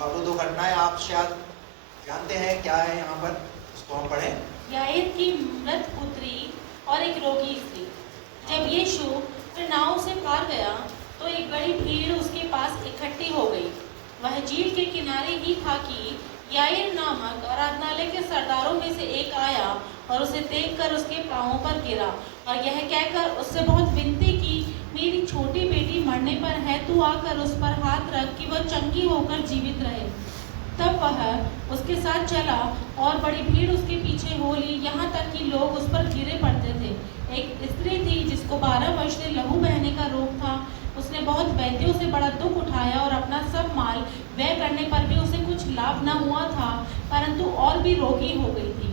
और वो दो घटनाएं आप शायद जानते हैं क्या है यहाँ पर, उसको हम पढ़ें। याईर की मृत पुत्री और एक रोगी स्त्री। जब यीशु फिर नाव से पार गया तो एक बड़ी भीड़ उसके पास इकट्ठी हो गई। वह झील के किनारे ही था कि याईर नामक आराधनालय के सरदारों में से एक आया और उसे देखकर उसके पांवों पर गिरा और यह कहकर उससे बहुत विनती की, मेरी छोटी बेटी मरने पर है, तू आकर उस पर हाथ रख कि वह चंगी होकर जीवित रहे। तब वह उसके साथ चला और बड़ी भीड़ उसके पीछे हो ली, यहाँ तक कि लोग उस पर गिरे पड़ते थे। एक स्त्री थी जिसको 12 वर्ष से लहू बहने का रोग था। उसने बहुत वैद्यों से बड़ा दुख उठाया और अपना सब माल व्यय करने पर भी उसे कुछ लाभ न हुआ था, परंतु और भी रोगी हो गई थी।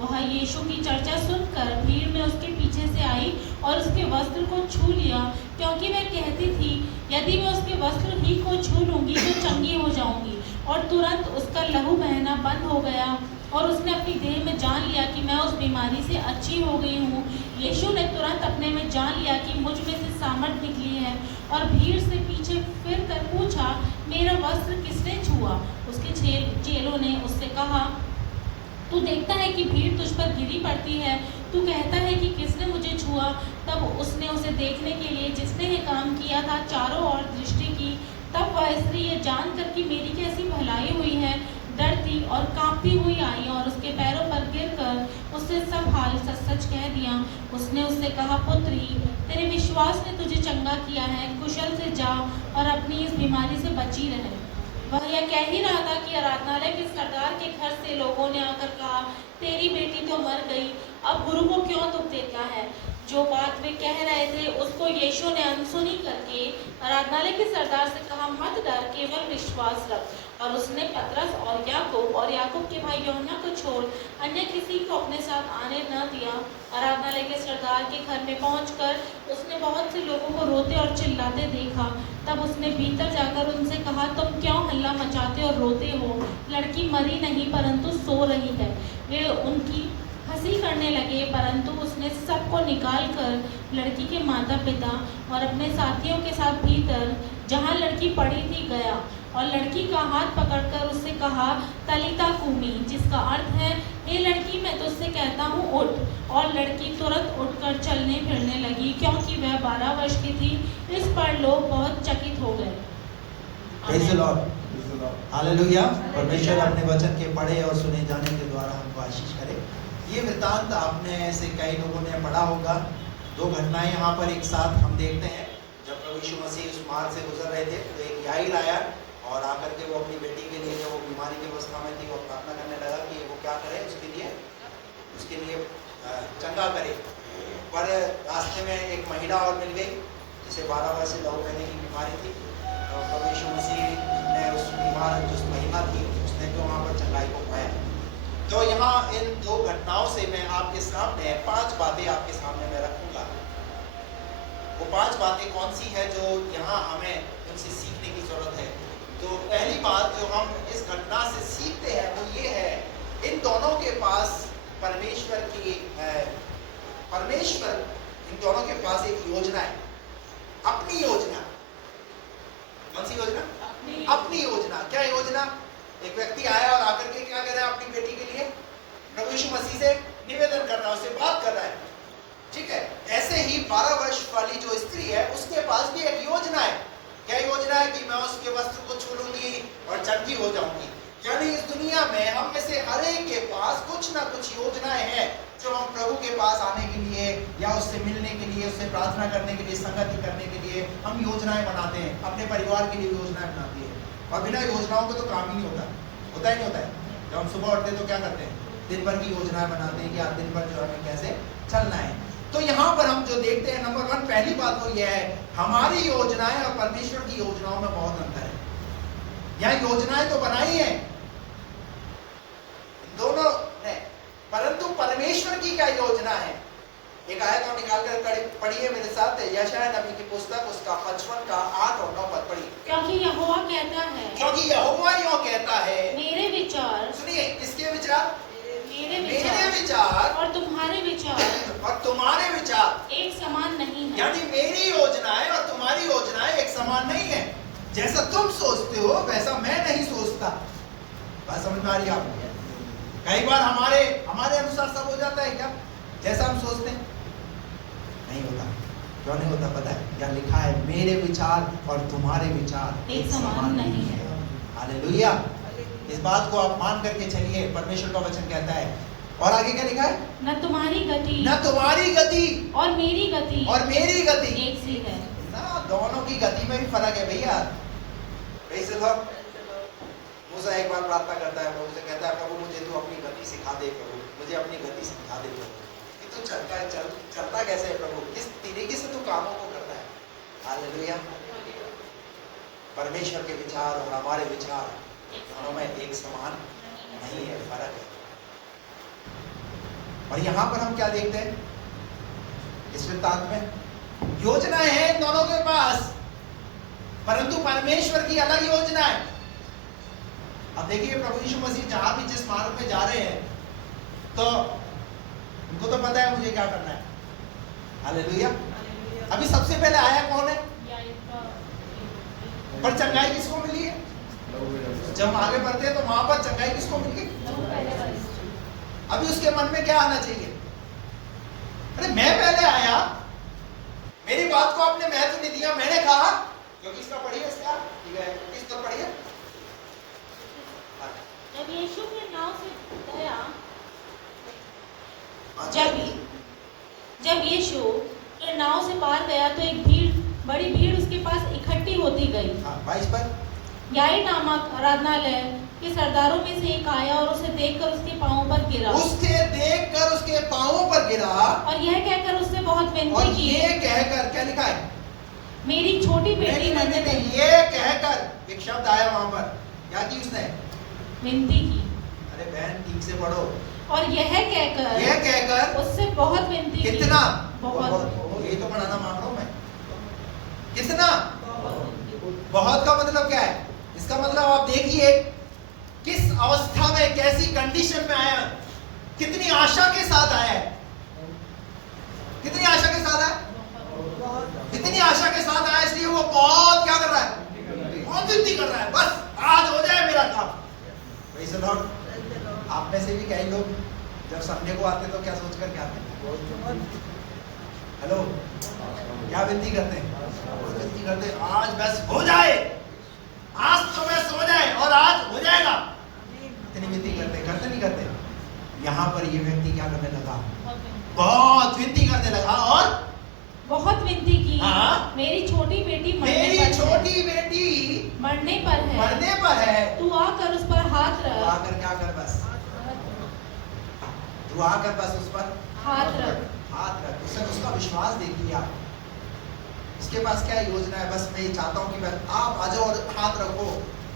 वह यीशु की चर्चा सुनकर भीड़ में उसके पीछे से आई और उसके वस्त्र को छू लिया, क्योंकि वह कहती थी, यदि मैं उसके वस्त्र ही को छू लूंगी तो चंगी हो जाऊंगी। और तुरंत उसका लहू बहना बंद हो गया और उसने अपनी देह में जान लिया कि मैं उस बीमारी से अच्छी हो गई हूँ। यीशु ने तुरंत अपने में जान लिया कि मुझ में से सामर्थ निकली है और भीड़ से पीछे फिर कर पूछा, मेरा वस्त्र किसने छुआ? उसके चेलों ने उससे कहा, तू देखता है कि भीड़ तुझ पर गिरी पड़ती है, तू कहता है कि किसने मुझे छुआ? तब उसने उसे देखने के लिए जिसने ये काम किया था चारों ओर दृष्टि की। तब वह स्त्री ये जानकर कि मेरी कैसी भलाई हुई है, डरती और कांपती हुई आई और उसके पैरों पर गिरकर उससे सब हाल सच सच कह दिया। उसने उससे कहा, पुत्री, तेरे विश्वास ने तुझे चंगा किया है, कुशल से जा और अपनी इस बीमारी से बची रहे। वह यह कह ही रहा था कि आराधनालय के सरदार के घर से लोगों ने आकर कहा, तेरी बेटी तो मर गई, अब गुरु को क्यों दुख देता है? जो बात वे कह रहे थे उसको यीशु ने अनसुनी करके आराधनालय के सरदार से कहा, मत डर, केवल विश्वास रख। और उसने पतरस और याकूब के भाई यूहन्ना को छोड़ अन्य किसी को अपने साथ आने न दिया। आराधनालय के सरदार के घर में पहुंचकर उसने बहुत से लोगों को रोते और चिल्लाते देखा। तब उसने भीतर जाकर उनसे कहा, तुम क्यों हल्ला मचाते और रोते हो? लड़की मरी नहीं परंतु सो रही है। वे उनकी हंसी करने लगे, परंतु उसने सबको निकाल कर लड़की के माता पिता और अपने साथियों के साथ भीतर जहाँ लड़की पड़ी थी गया और लड़की का हाथ पकड़कर उससे कहा, तलीता कूमी, जिसका अर्थ है, हे लड़की, मैं तुझसे कहता हूँ, उठ। और लड़की तुरंत उठकर चलने फिरने लगी, क्योंकि वह 12 वर्ष की थी। इस पर लोग बहुत चकित हो गए। Praise the Lord, hallelujah. परमेश्वर अपने वचन के पढ़े और सुने जाने के द्वारा हमको आशीष करे। ये वृत्तांत आपने ऐसे कई लोगों ने पढ़ा होगा। दो घटनाएं यहाँ पर एक साथ हम देखते हैं। जब प्रभु यीशु मसीह उस मार्ग से गुजर रहे थे तो एक याईर आया और आकर के वो अपनी बेटी के लिए, जो वो बीमारी की अवस्था में थी, वो प्रार्थना करने लगा कि वो क्या करे उसके लिए चंगा करे। पर रास्ते में एक महिला और मिल गई जिसे 12 वर्ष से लहू बहने की बीमारी थी। तो प्रभु यीशु मसीह ने उस बीमार जो महिला थी उसने तो वहाँ पर चंगाई को पाया। तो यहाँ इन दो घटनाओं से मैं आपके सामने 5 बातें आपके सामने मैं रखूंगा। वो 5 बातें कौन सी है जो यहाँ हमें उनसे सीखने की जरूरत है? तो पहली बात जो हम इस घटना से सीखते हैं वो ये है, इन दोनों के पास परमेश्वर इन दोनों के पास एक योजना है, अपनी योजना। कौन सी योजना? अपनी योजना। क्या योजना? एक व्यक्ति आया और आकर के क्या कर रहा है? अपनी बेटी के लिए प्रभु यीशु मसीह से निवेदन कर रहा है, उससे बात कर रहा है। ठीक है, ऐसे ही 12 वर्ष वाली जो स्त्री है उसके पास भी एक योजना है। क्या योजना है? कि मैं उसके वस्त्र को छू लूंगी और चंगी हो जाऊंगी। यानी इस दुनिया में हम में से हर एक के पास कुछ ना कुछ योजनाएं हैं जो हम प्रभु के पास आने के लिए या उससे मिलने के लिए, उससे प्रार्थना करने के लिए, संगति करने के लिए हम योजनाएं बनाते हैं। अपने परिवार के लिए योजनाएं बनाते हैं और बिना योजनाओं का तो काम ही नहीं होता ही नहीं होता है। जब हम सुबह उठते हैं तो क्या करते हैं? दिन भर की योजनाएं बनाते हैं कि आज दिन भर जो हमें कैसे चलना है। तो यहाँ पर हम जो देखते हैं, नंबर 1 पहली बात वो ये है, हमारी योजनाएं और परमेश्वर की योजनाओं में बहुत अंतर है। यहाँ योजनाएं तो बनाई है दोनों ने, परंतु परमेश्वर की क्या योजना है? एक आयत हम निकाल कर पढ़िए मेरे साथ, यशायाह नबी की पुस्तक उसका 55 का 8 और 9 पद पढ़िए। क्योंकि यहोवा कहता है, क्योंकि यहोवा यूं कहता है, मेरे विचार, सुनिए, किसके विचार? मेरे विचार और तुम्हारे विचार एक समान नहीं है। यानी मेरी योजनाएं और तुम्हारी योजनाएं एक समान नहीं है। जैसा तुम सोचते हो वैसा मैं नहीं सोचता। बात समझ में आ रही है आपको? कई बार हमारे अनुसार सब हो जाता है क्या जैसा हम सोचते हैं? नहीं होता। क्यों नहीं होता पता है? क्या लिखा है? मेरे विचार और तुम्हारे विचार एक समान नहीं है। हालेलुया। इस बात को आप मान करके चलिए। परमेश्वर का वचन कहता है। और आगे क्या लिखा है? न तुम्हारी गति और मेरी गति एक सी है ना। दोनों की गति में भी फर्क है भैया। मूसा एक बार प्रार्थना करता है, प्रभु से कहता है प्रभु मुझे तू अपनी गति सिखा दे प्रभु, मुझे अपनी गति सिखा दे प्रभु कि तू चलता कैसे है प्रभु, किस तरीके से तू कामों को करता है। हालेलुया। परमेश्वर के विचार और हमारे विचार दोनों में एक समान नहीं है, फर्क है। और यहाँ पर हम क्या देखते हैं इस वृत्तांत में? योजनाएं हैं इन दोनों के पास, परंतु परमेश्वर की अलग योजना है। अब देखिए प्रभु यीशु मसीह जहां भी जिस मार्ग पे जा रहे हैं तो उनको तो पता है मुझे क्या करना है। हालेलुया। अभी सबसे पहले आया कौन है? पर चंगाई किसको मिली है? जब हम आगे बढ़ते हैं तो वहां पर चंगाई किसको मिली? अभी उसके मन में क्या आना चाहिए? अरे मैं पहले आया, मेरी बात को आपने महत्व नहीं दिया, मैंने कहा क्योंकि इसका पढ़िए, इसका ठीक है, इसका पढ़िए। जब यीशु फिर नाव से गया, जब यीशु फिर नाव से पार गया तो एक बड़ी भीड़ उसके पास इकट्ठी होती गई। 22 पर याई नामक आराधनालय के सरदारों में से एक आया और उसे देखकर उसके पांवों पर गिरा। और यह कहकर उससे बहुत विनती की। ये कहकर क्या लिखा है? मेरी छोटी बेटी मरने पर। ये कहकर एक शब्द आया वहां पर, क्या की उसने? विनती की। अरे बहन ठीक से पढ़ो। और यह कहकर उससे बहुत विनती की। कितना? बहुत। ये तो पढ़ाना मांग रहा हूं मैं। कितना? बहुत का मतलब क्या है? इसका मतलब आप देखिए किस अवस्था में, कैसी कंडीशन में आया, कितनी आशा के साथ आया है। कितनी आशा के साथ आया? इतनी आशा के साथ आया, इसलिए वो बहुत क्या कर रहा है? बहुत विनती कर रहा है, बस आज हो जाए मेरा काम। Praise the Lord. आप में से भी कई लोग जब संडे को आते तो क्या सोच कर क्या आते? हेलो, क्या विनती करते हैं? विनती करते हैं आज बस हो जाए, आज तो बस हो जाए और आज हो जाएगा। इतनी विनती करते नहीं करते? यहाँ पर ये व्यक्ति क्या करने लगा? बहुत विनती करने लगा और बहुत विनती की। मेरी छोटी बेटी मरने पर है। तू आकर उस पर हाथ रख। आकर क्या कर? बस तू आकर बस उस पर हाथ रख। उसने उसका विश्वास देखिए आप। उसके पास क्या योजना है? बस मैं ये चाहता हूँ कि बस आप आ जाओ और हाथ रखो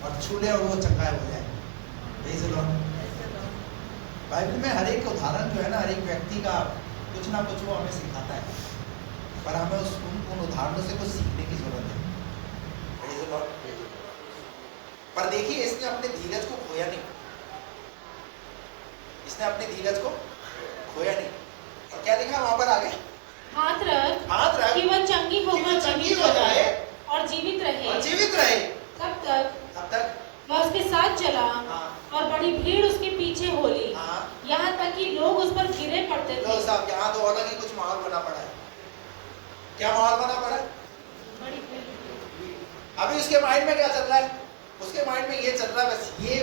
और छू ले और वो चंगा हो जाए। Praise the Lord. बाइबल में हर एक उदाहरण जो है ना, हर एक व्यक्ति का कुछ ना कुछ वो हमें सिखाता है, पर हमें उन उदाहरणों से कुछ सीखने की जरूरत है। Praise the Lord. पर देखिए इसने अपने धीरज को खोया नहीं। और क्या लिखा वहां पर आगे? हाथ रख कि वह चंगी हो जाए और जीवित रहे। तब तक वह उसके साथ चला और बड़ी भीड़ उसके पीछे हो ली। यहाँ तक कि लोग उस पर गिरे पड़ते थे। साहब यहाँ तो अलग ही कुछ माहौल बना पड़ा है। क्या माहौल बना पड़ा है? अभी उसके माइंड में क्या चल रहा है? उसके माइंड में ये चल रहा है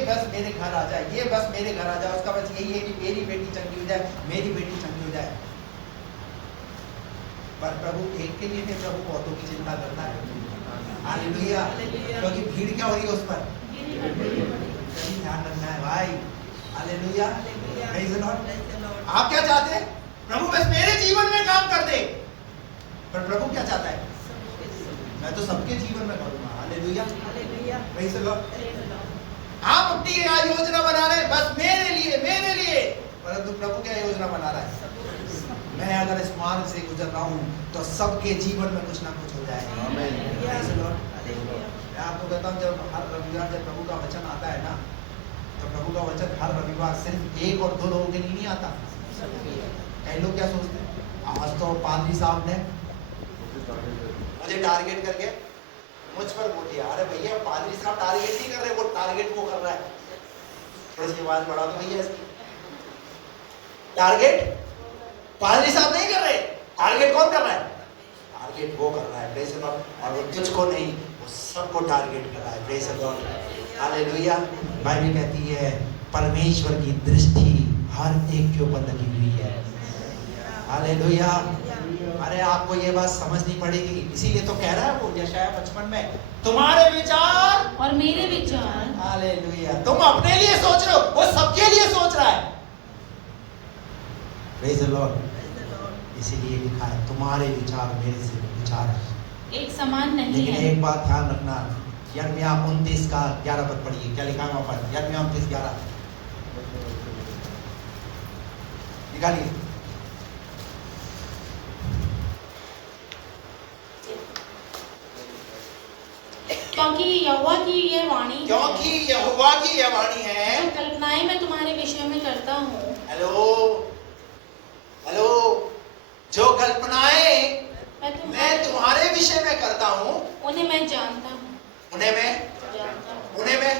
बस मेरे घर आ जाए, ये बस मेरे घर आ जाए। उसका बस यही है कि मेरी बेटी चंगी हो जाए, मेरी बेटी चंगी हो जाए। पर प्रभु एक के लिए नहीं, प्रभु बहुतों की चिंता करता है। हालेलुया। क्योंकि भीड़ क्या हो रही है उस पर? ध्यान रखना है भाई। हालेलुया। Praise the Lord. आप क्या चाहते हैं? प्रभु बस मेरे जीवन में काम कर दे। पर प्रभु क्या चाहता है? मैं तो सबके जीवन में करूंगा। हालेलुया। Praise the Lord. आप अपनी योजना बना रहे हैं बस मेरे लिए, परंतु प्रभु क्या योजना बना रहा है? मैं अगर इस मार्ग से गुजर रहा हूँ तो सबके जीवन में कुछ ना कुछ हो जाएगा। Praise the Lord. मैं आपको कहता हूँ जब हर रविवार जब प्रभु का वचन आता है ना, तो प्रभु का वचन हर रविवार सिर्फ 1 और 2 लोगों के लिए नहीं आता। कई लोग क्या सोचते हैं, आज तो पादरी साहब ने मुझे टारगेट करके मुझ पर बोलिए, अरे भैया पादरी साहब टारगेट नहीं कर रहे, वो टारगेट वो कर रहा है। थोड़ी सी आवाज बढ़ा दो भैया इसकी। टारगेट पादरी साहब नहीं कर रहे, टारगेट कौन कर रहा है? टारगेट वो कर रहा है, प्रेज द लॉर्ड। और वो तुझको नहीं, वो सबको टारगेट कर रहा है, praise the Lord, hallelujah. Bible कहती है परमेश्वर की दृष्टि हर एक के ऊपर लगी हुई है, हालेलुया। अरे आपको ये बात समझनी पड़ेगी, इसीलिए तो कह रहा है वो यशायाह 55 में, तुम्हारे विचार और मेरे विचार, हालेलुया। तुम अपने लिए सोच रहे हो, वो सबके लिए सोच रहा है, प्रेज द लॉर्ड। इसीलिए लिखा है तुम्हारे विचार मेरे से विचार एक समान नहीं लेकिन है। एक बात ध्यान रखना, यिर्मयाह 29 का 11 पद पढ़िए, क्या लिखा है वहां पर? यिर्मयाह 29:11 निकालिए। क्योंकि यहोवा की यह वाणी है, क्योंकि यहोवा की यह वाणी है, जो कल्पनाएं मैं तुम्हारे विषय में करता हूँ, हेलो हेलो, जो कल्पनाएं मैं तुम्हारे विषय में करता हूँ उन्हें मैं जानता हूँ, उन्हें मैं जानता हूँ। उन्हें मैं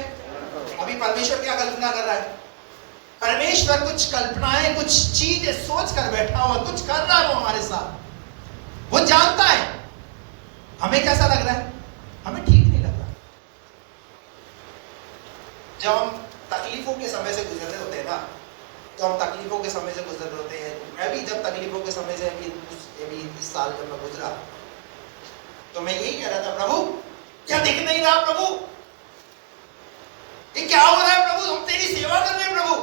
अभी परमेश्वर क्या कल्पना कर रहा है? परमेश्वर कुछ कल्पनाएं, कुछ चीजें सोच कर बैठा हुआ, कुछ कर रहा है वो हमारे साथ, वो जानता है। हमें कैसा लग रहा है? हमें ठीक नहीं लग रहा। जब हम तकलीफों के समय से गुजर रहे होते हैं ना, तो हम तकलीफों के समय से गुजर रहे होते हैं। मैं भी जब तकलीफों के समय से अभी इस साल जब मैं गुजरा, तो मैं यही कह रहा था, प्रभु क्या दिख नहीं रहा? प्रभु ये क्या हो रहा है? प्रभु हम तेरी सेवा कर रहे हैं, प्रभु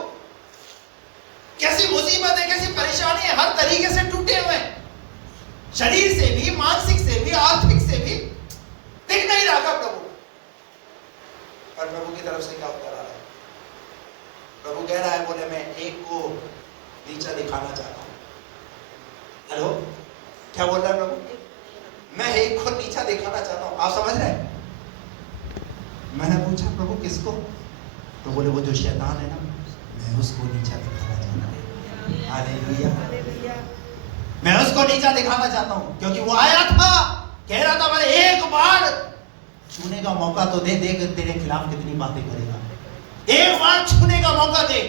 कैसी मुसीबत है, कैसी परेशानी है, हर तरीके से टूटे हुए हैं, शरीर से भी, मानसिक से भी, आर्थिक से भी, दिख नहीं रहा का प्रभु। पर प्रभु की तरफ से क्या उत्तर आ रहा है? प्रभु कह रहा है, बोले मैं एक को नीचा दिखाना चाहता हूं। हेलो, क्या बोल रहा है प्रभु? मैं एक को नीचा दिखाना चाहता हूं। आप समझ रहे हैं? मैंने पूछा प्रभु किसको? तो बोले वो जो शैतान है ना, मैं उसको नीचा दिखाना चाहता हूं। हालेलुया, मैं उसको नीचा दिखाना चाहता हूं, क्योंकि वो आया था, कह रहा था मैंने एक बार छूने का मौका तो दे, देख तेरे खिलाफ कितनी बातें करेगा, एक बार छूने का मौका दे।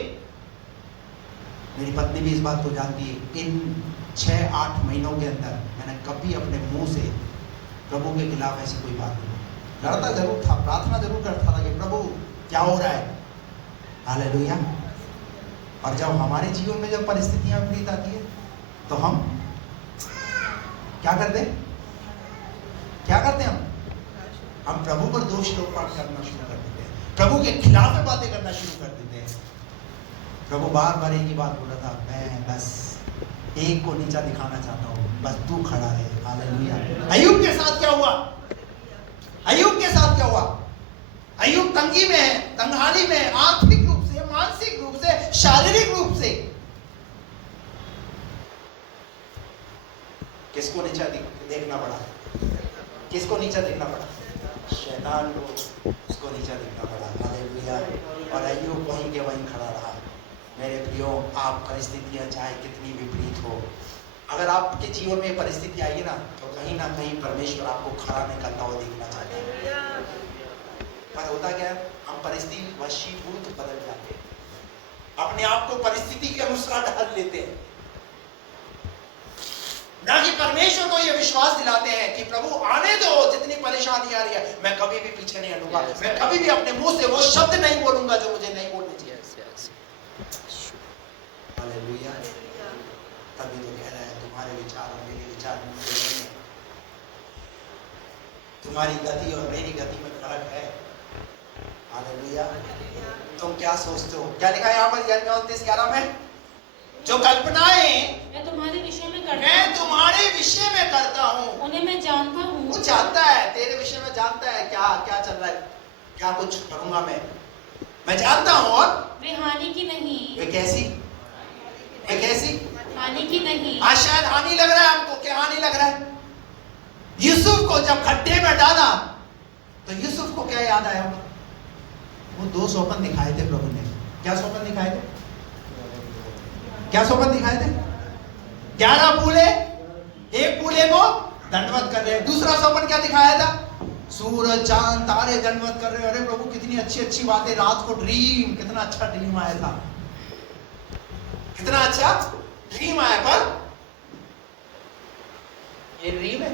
मेरी पत्नी भी इस बात को जानती है, इन 6-8 महीनों के अंदर मैंने कभी अपने मुंह से प्रभु के खिलाफ ऐसी कोई बात नहीं, लड़ता जरूर था, प्रार्थना जरूर करता था कि प्रभु क्या हो रहा है, हालेलुया। और जब हमारे जीवन में जब परिस्थितियां विपरीत आती है, तो हम क्या करते हैं? क्या करते हैं? हम प्रभु पर दोष आरोप करना शुरू कर देते हैं, प्रभु के खिलाफ में बातें करना शुरू कर देते हैं। प्रभु बार बार एक ही बात बोला था, मैं बस एक को नीचा दिखाना चाहता हूँ, बस तू खड़ा रहे, हालेलुया। अय्यूब के साथ क्या हुआ? अय्यूब के साथ क्या हुआ? अय्यूब तंगी में है, तंगहाली में है, आर्थिक रूप से, मानसिक रूप से, शारीरिक रूप से। किसको नीचा देखना पड़ा? किसको नीचा देखना पड़ा? शैतान को, उसको नीचा देखना पड़ा, हालेलुया। और अय्यूब वहीं के वहीं खड़ा रहा। मेरे प्रियो, आप परिस्थितियां चाहे कितनी विपरीत हो, अगर आपके जीवन में परिस्थिति आई ना, तो कहीं ना कहीं परमेश्वर आपको खड़ा निकलता हुआ देखना चाहता है। पर होता क्या है, हम परिस्थिति वशीभूत बदल जाते हैं, अपने आप को परिस्थिति के अनुसार ढाल लेते हैं, ना कि परमेश्वर को यह विश्वास दिलाते हैं कि प्रभु आने दो, जितनी परेशानी आ रही है, मैं कभी भी पीछे नहीं हटूंगा, मैं कभी भी अपने मुंह से वो शब्द नहीं बोलूंगा जो मुझे नहीं बोलने चाहिए। हालेलुया। तभी तो कह रहा है, तुम्हारे विचार और मेरे विचार में, तुम्हारी गति और मेरी गति में फर्क है, हालेलुया। तुम क्या सोचते हो? क्या लिखा है यहाँ पर यिर्मयाह 29:11 में? जो कल्पनाएं मैं तुम्हारे विषय में करता हूँ, उन्हें मैं जानता हूँ। वो जानता है, तेरे विषय में जानता है, क्या क्या चल रहा है, क्या कुछ करूंगा मैं जानता हूँ। और वे हानि की नहीं। वे कैसी? वे कैसी? हानि की नहीं। आज शायद हानि लग रहा है हमको। क्या हानि लग रहा है? यूसुफ को जब खड्डे में डाला, तो यूसुफ को क्या याद आया? वो 2 स्वप्न दिखाए थे प्रभु ने। क्या स्वप्न दिखाए थे? क्या स्वप्न दिखाए थे? 11 पूले, एक पूले को दंडवत कर रहे हैं। दूसरा स्वप्न क्या दिखाया था? सूरज चांद तारे दंडवत कर रहे हो, अरे प्रभु कितनी अच्छी अच्छी बातें, रात को ड्रीम, कितना अच्छा ड्रीम आया था, कितना अच्छा ड्रीम आया, पर ये ड्रीम है,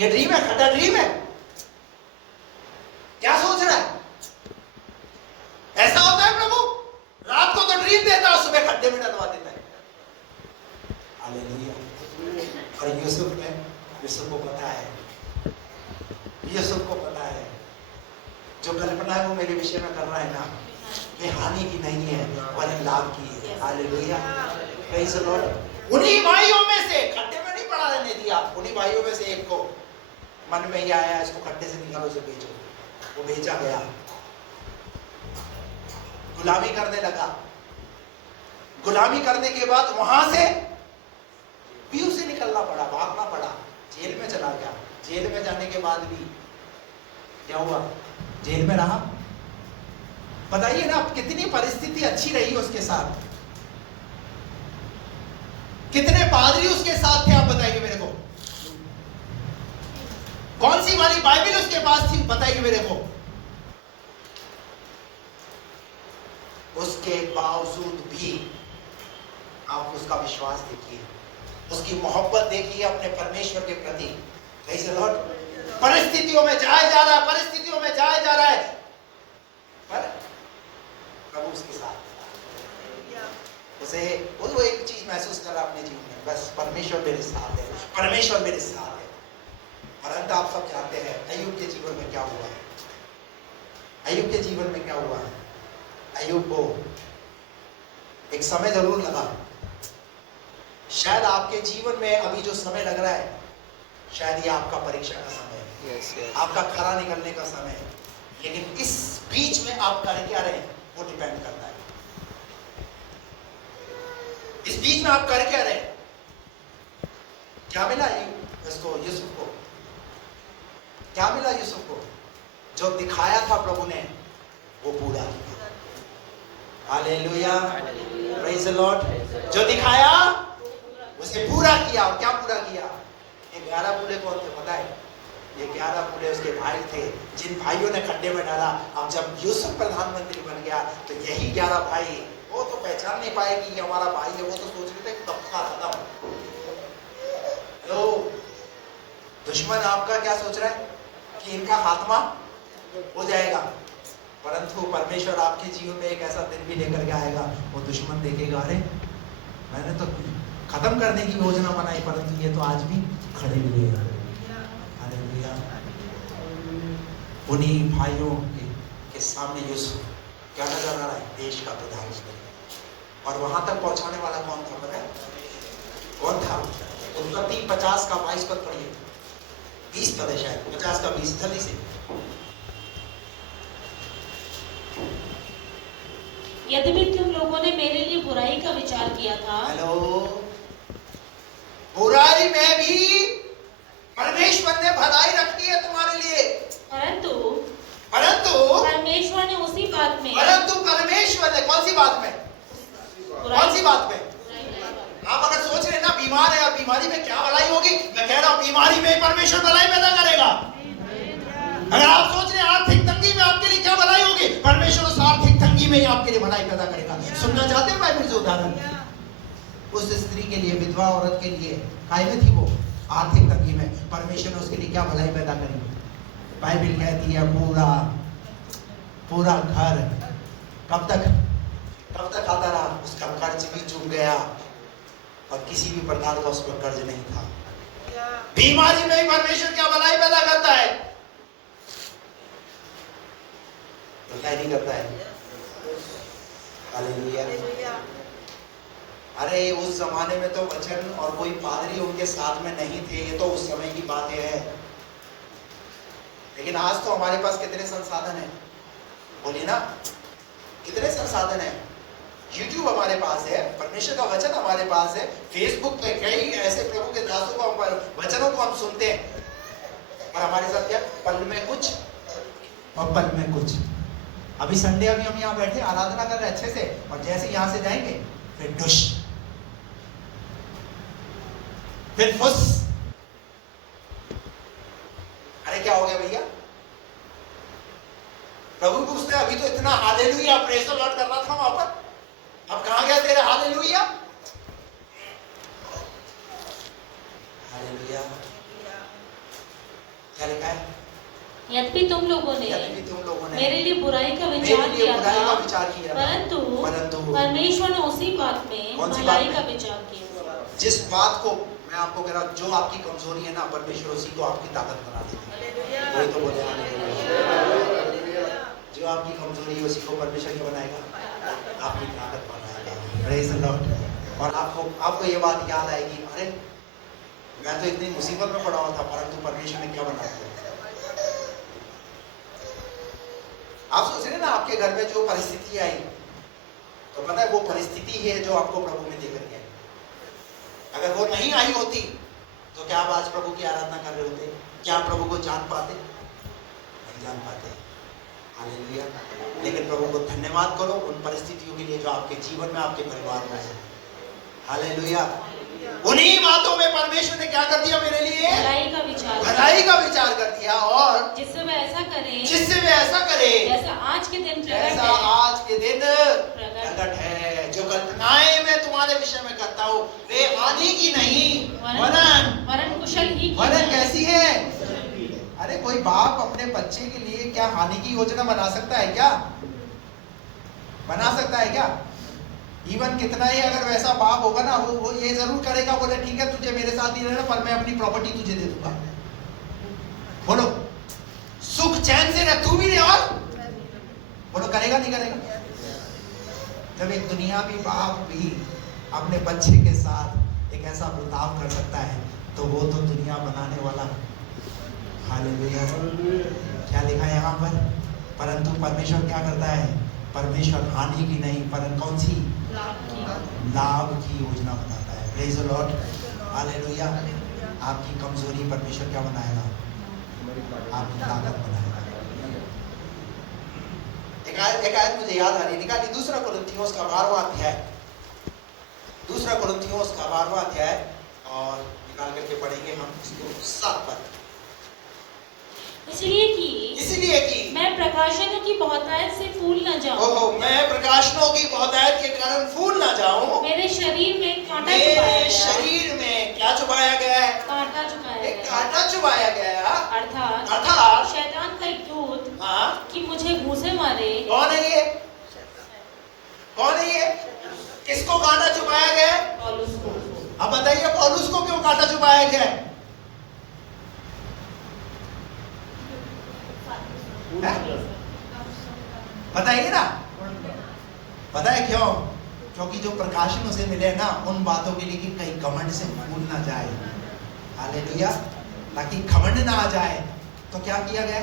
ये ड्रीम है, खड्डा ड्रीम है। क्या सोच रहा है? ऐसा होता है प्रभु, रात को तो ड्रीम देता है, सुबह खड्डे में डलवा देता है। हालेलुया। और यूसुफ को पता है, यूसुफ को पता है जो कल्पना है वो मेरे विषय में कर रहा है ना, ये हानि की नहीं है वरन लाभ की है। Hallelujah, praise the Lord. उन्हीं भाइयों में से, खड्डे में नहीं पड़ा रहने दिया, उन्हीं भाइयों में से एक को मन में ही आया इसको खड्डे से निकालो, उसे बेचो। वो बेचा गया, गुलामी करने लगा। गुलामी करने के बाद वहां से भी उसे निकलना पड़ा, भागना पड़ा, जेल में चला गया। जेल में जाने के बाद भी क्या हुआ? जेल में रहा। बताइए ना, कितनी परिस्थिति अच्छी रही उसके साथ, कितने पादरी उसके साथ थे, आप बताइए मेरे को। कौन सी वाली बाइबल उसके पास थी, बताइए मेरे को। उसके बावजूद भी आप उसका विश्वास देखिए, उसकी मोहब्बत देखिए अपने परमेश्वर के प्रति। Praise the Lord. परिस्थितियों में जाया जा रहा है, परिस्थितियों में जाया जा रहा है, पर प्रभु उसके साथ। उसे वो एक चीज महसूस कर रहा अपने जीवन में, बस परमेश्वर मेरे साथ है, परमेश्वर मेरे साथ है। और अंत आप सब जानते हैं अय्यूब के जीवन में क्या हुआ है। अय्यूब के जीवन में क्या हुआ है? अय्यूब को एक समय जरूर लगा। शायद आपके जीवन में अभी जो समय लग रहा है, शायद ये आपका परीक्षा का समय है, yes. आपका खरा निकलने का समय है। लेकिन इस बीच में आप कर क्या रहे वो डिपेंड करता है। इस बीच में आप कर क्या रहे? क्या मिला इसको, यूसुफ को क्या मिला? यूसुफ को जो दिखाया था प्रभु ने वो पूरा किया। Hallelujah, praise the Lord. जो दिखाया उसे पूरा किया। और क्या पूरा किया? ये 11 बूढ़े कौन थे पता है? ये 11 बूढ़े उसके भाई थे, जिन भाइयों ने खड्डे में डाला। अब जब यूसुफ प्रधानमंत्री बन गया तो यही 11 भाई, वो तो पहचान नहीं पाए कि ये हमारा भाई है, वो तो सोच रहे थे कि तबका खत्म। तो दुश्मन आपका क्या सोच रहा है कि इनका खात्मा हो जाएगा, परंतु परमेश्वर आपके जीवन में एक ऐसा दिन भी लेकर के आएगा, वो दुश्मन देखेगा, अरे मैंने तो खत्म करने की योजना बनाई, परंतु ये तो आज भी खड़े हुए हैं। हालेलुया। उन्हीं भाइयों के सामने यूसुफ क्या नजर आ रहा है? देश का प्रधानमंत्री। और वहां तक पहुंचाने वाला कौन था पता है? कौन था? उत्पत्ति 50 का 22 पद पढ़िए, 20 पद है शायद, 50 का 20, जल्दी से। यद्यपि तुम लोगों ने मेरे लिए बुराई का विचार किया था। हेलो, बुराई में भी परमेश्वर ने भलाई रखी है तुम्हारे लिए। परंतु परमेश्वर ने उसी बात में, परंतु परमेश्वर ने कौन सी बात में? कौन सी बात में? आप अगर सोच रहे ना बीमार है और बीमारी में क्या भलाई होगी, मैं कह रहा हूं बीमारी में परमेश्वर भलाई पैदा करेगा। अगर आप सोच रहे हैं आर्थिक तंगी में आपके लिए क्या भलाई होगी, परमेश्वर उस आर्थिक तंगी में ही आपके लिए भलाई पैदा करेगा। सुनना चाहते हैं बाइबल से उदाहरण? उस स्त्री के लिए, विधवा औरत के लिए, काय में थी वो? आर्थिक तंगी में। परमेश्वर ने उसके लिए क्या भलाई पैदा करी? बाइबल कहती है पूरा घर कब तक आता रहा? उसका कर्ज भी चूक गया और किसी भी प्रकार का उस पर कर्ज नहीं था। बीमारी में ही परमेश्वर क्या भलाई पैदा करता है? भलाई नहीं करता है। हालेलुया। अरे उस जमाने में तो वचन और कोई पादरी उनके साथ में नहीं थे, ये तो उस समय की बातें हैं। लेकिन आज तो हमारे पास कितने संसाधन हैं, बोलिए ना, कितने संसाधन हैं। YouTube हमारे पास है, परमेश्वर का वचन हमारे पास है, फेसबुक पे कई ऐसे प्रभु के दासों को वचनों को हम सुनते हैं, और हमारे साथ क्या, पल में कुछ और पल में कुछ। अभी संडे, अभी हम यहाँ बैठे आराधना कर रहे हैं अच्छे से, और जैसे यहाँ से जाएंगे फिर डुश, फिर फुस। प्रभु पूछते अभी तो इतना हालेलुया प्रेज़ द लॉर्ड कर रहा था वहां पर, अब कहां गया तेरा हालेलुया? हालेलुया क्या लिखा है? यद्यपि तुम लोगों ने मेरे लिए बुराई का विचार किया था, परंतु परमेश्वर ने उसी बात में भलाई का विचार किया। जिस बात को मैं आपको कह रहा हूं, जो आपकी कमजोरी है ना, परमेश्वर उसी को आपकी ताकत बना देगा। कोई तो बोले हालेलुया। जो आपकी कमजोरी है उसी को परमेश्वर क्या बनाएगा? आपकी ताकत बनाएगा। Praise the Lord. और आपको ये बात याद आएगी, अरे मैं तो इतनी मुसीबत में पड़ा हुआ था, परंतु परमेश्वर ने क्या बना दिया। आप सोच रहे ना आपके घर में जो परिस्थिति आई, तो पता है वो परिस्थिति है जो आपको प्रभु में लेकर के आई। अगर वो नहीं आई होती तो क्या आप आज प्रभु की आराधना कर रहे होते? क्या आप प्रभु को जान पाते? नहीं जान पाते। हालेलुया। लेकिन प्रभु को धन्यवाद करो उन परिस्थितियों के लिए जो आपके जीवन में, आपके परिवार में है। हालेलुया। उन्हीं बातों में परमेश्वर ने क्या कर दिया मेरे लिए? भलाई का विचार कर दिया, और जिससे वे ऐसा करें जैसा आज के दिन प्रकट है। जो कल्पनाएं मैं तुम्हारे विषय में करता हूँ वे हानि की नहीं वरन कुशल ही। वरन कैसी है? अरे कोई बाप अपने बच्चे के लिए क्या हानि की योजना बना सकता है क्या? बना सकता है क्या? इवन कितना ही अगर वैसा बाप होगा ना, वो ये जरूर करेगा, बोले ठीक है तुझे मेरे साथ ही रहना, पर मैं अपनी प्रॉपर्टी तुझे दे दूंगा। बोलो सुख चैन से रह, तू भी रह, और बोलो करेगा नहीं करेगा? जब एक दुनियावी बाप भी अपने बच्चे के साथ एक ऐसा बर्ताव कर सकता है, तो वो तो दुनिया बनाने वाला। हालेलुया। क्या लिखा है यहाँ पर? परंतु परमेश्वर क्या करता है? परमेश्वर हानि की नहीं परंतु कौन सी? लाभ की योजना बनाता है। Praise the Lord. हालेलुया। आपकी कमजोरी परमेश्वर क्या बनाएगा? आपकी ताकत बनाएगा। एक आयत मुझे याद आ रही है, निकालिए दूसरा कुरिन्थियों का 12वां अध्याय। दूसरा कुरिन्थियों का 12वां अध्याय, और निकाल करके पढ़ेंगे हम इसको 7 पद। इसलिए कि मैं प्रकाशनों की बहुतायत से फूल न जाऊं। मैं प्रकाशनों की बहुतायत के कारण फूल न जाऊं। मेरे शरीर में कांटा चुभाया गया है। कांटा चुभाया गया। अर्थात शैतान का एक दूत हाँ, कि मुझे घूंसे मारे। कौन है ये? किसको कांटा चुभाया गया है? पौलुस को। अब बताइए पौलुस को क्यों कांटा चुभाया गया है? बताइए ना, पता है क्यों? क्योंकि जो प्रकाशन उसे मिले ना उन बातों के लिए कि कहीं घमंड से फूल ना जाए। हालेलुया। ताकि घमंड ना आ जाए तो क्या किया गया?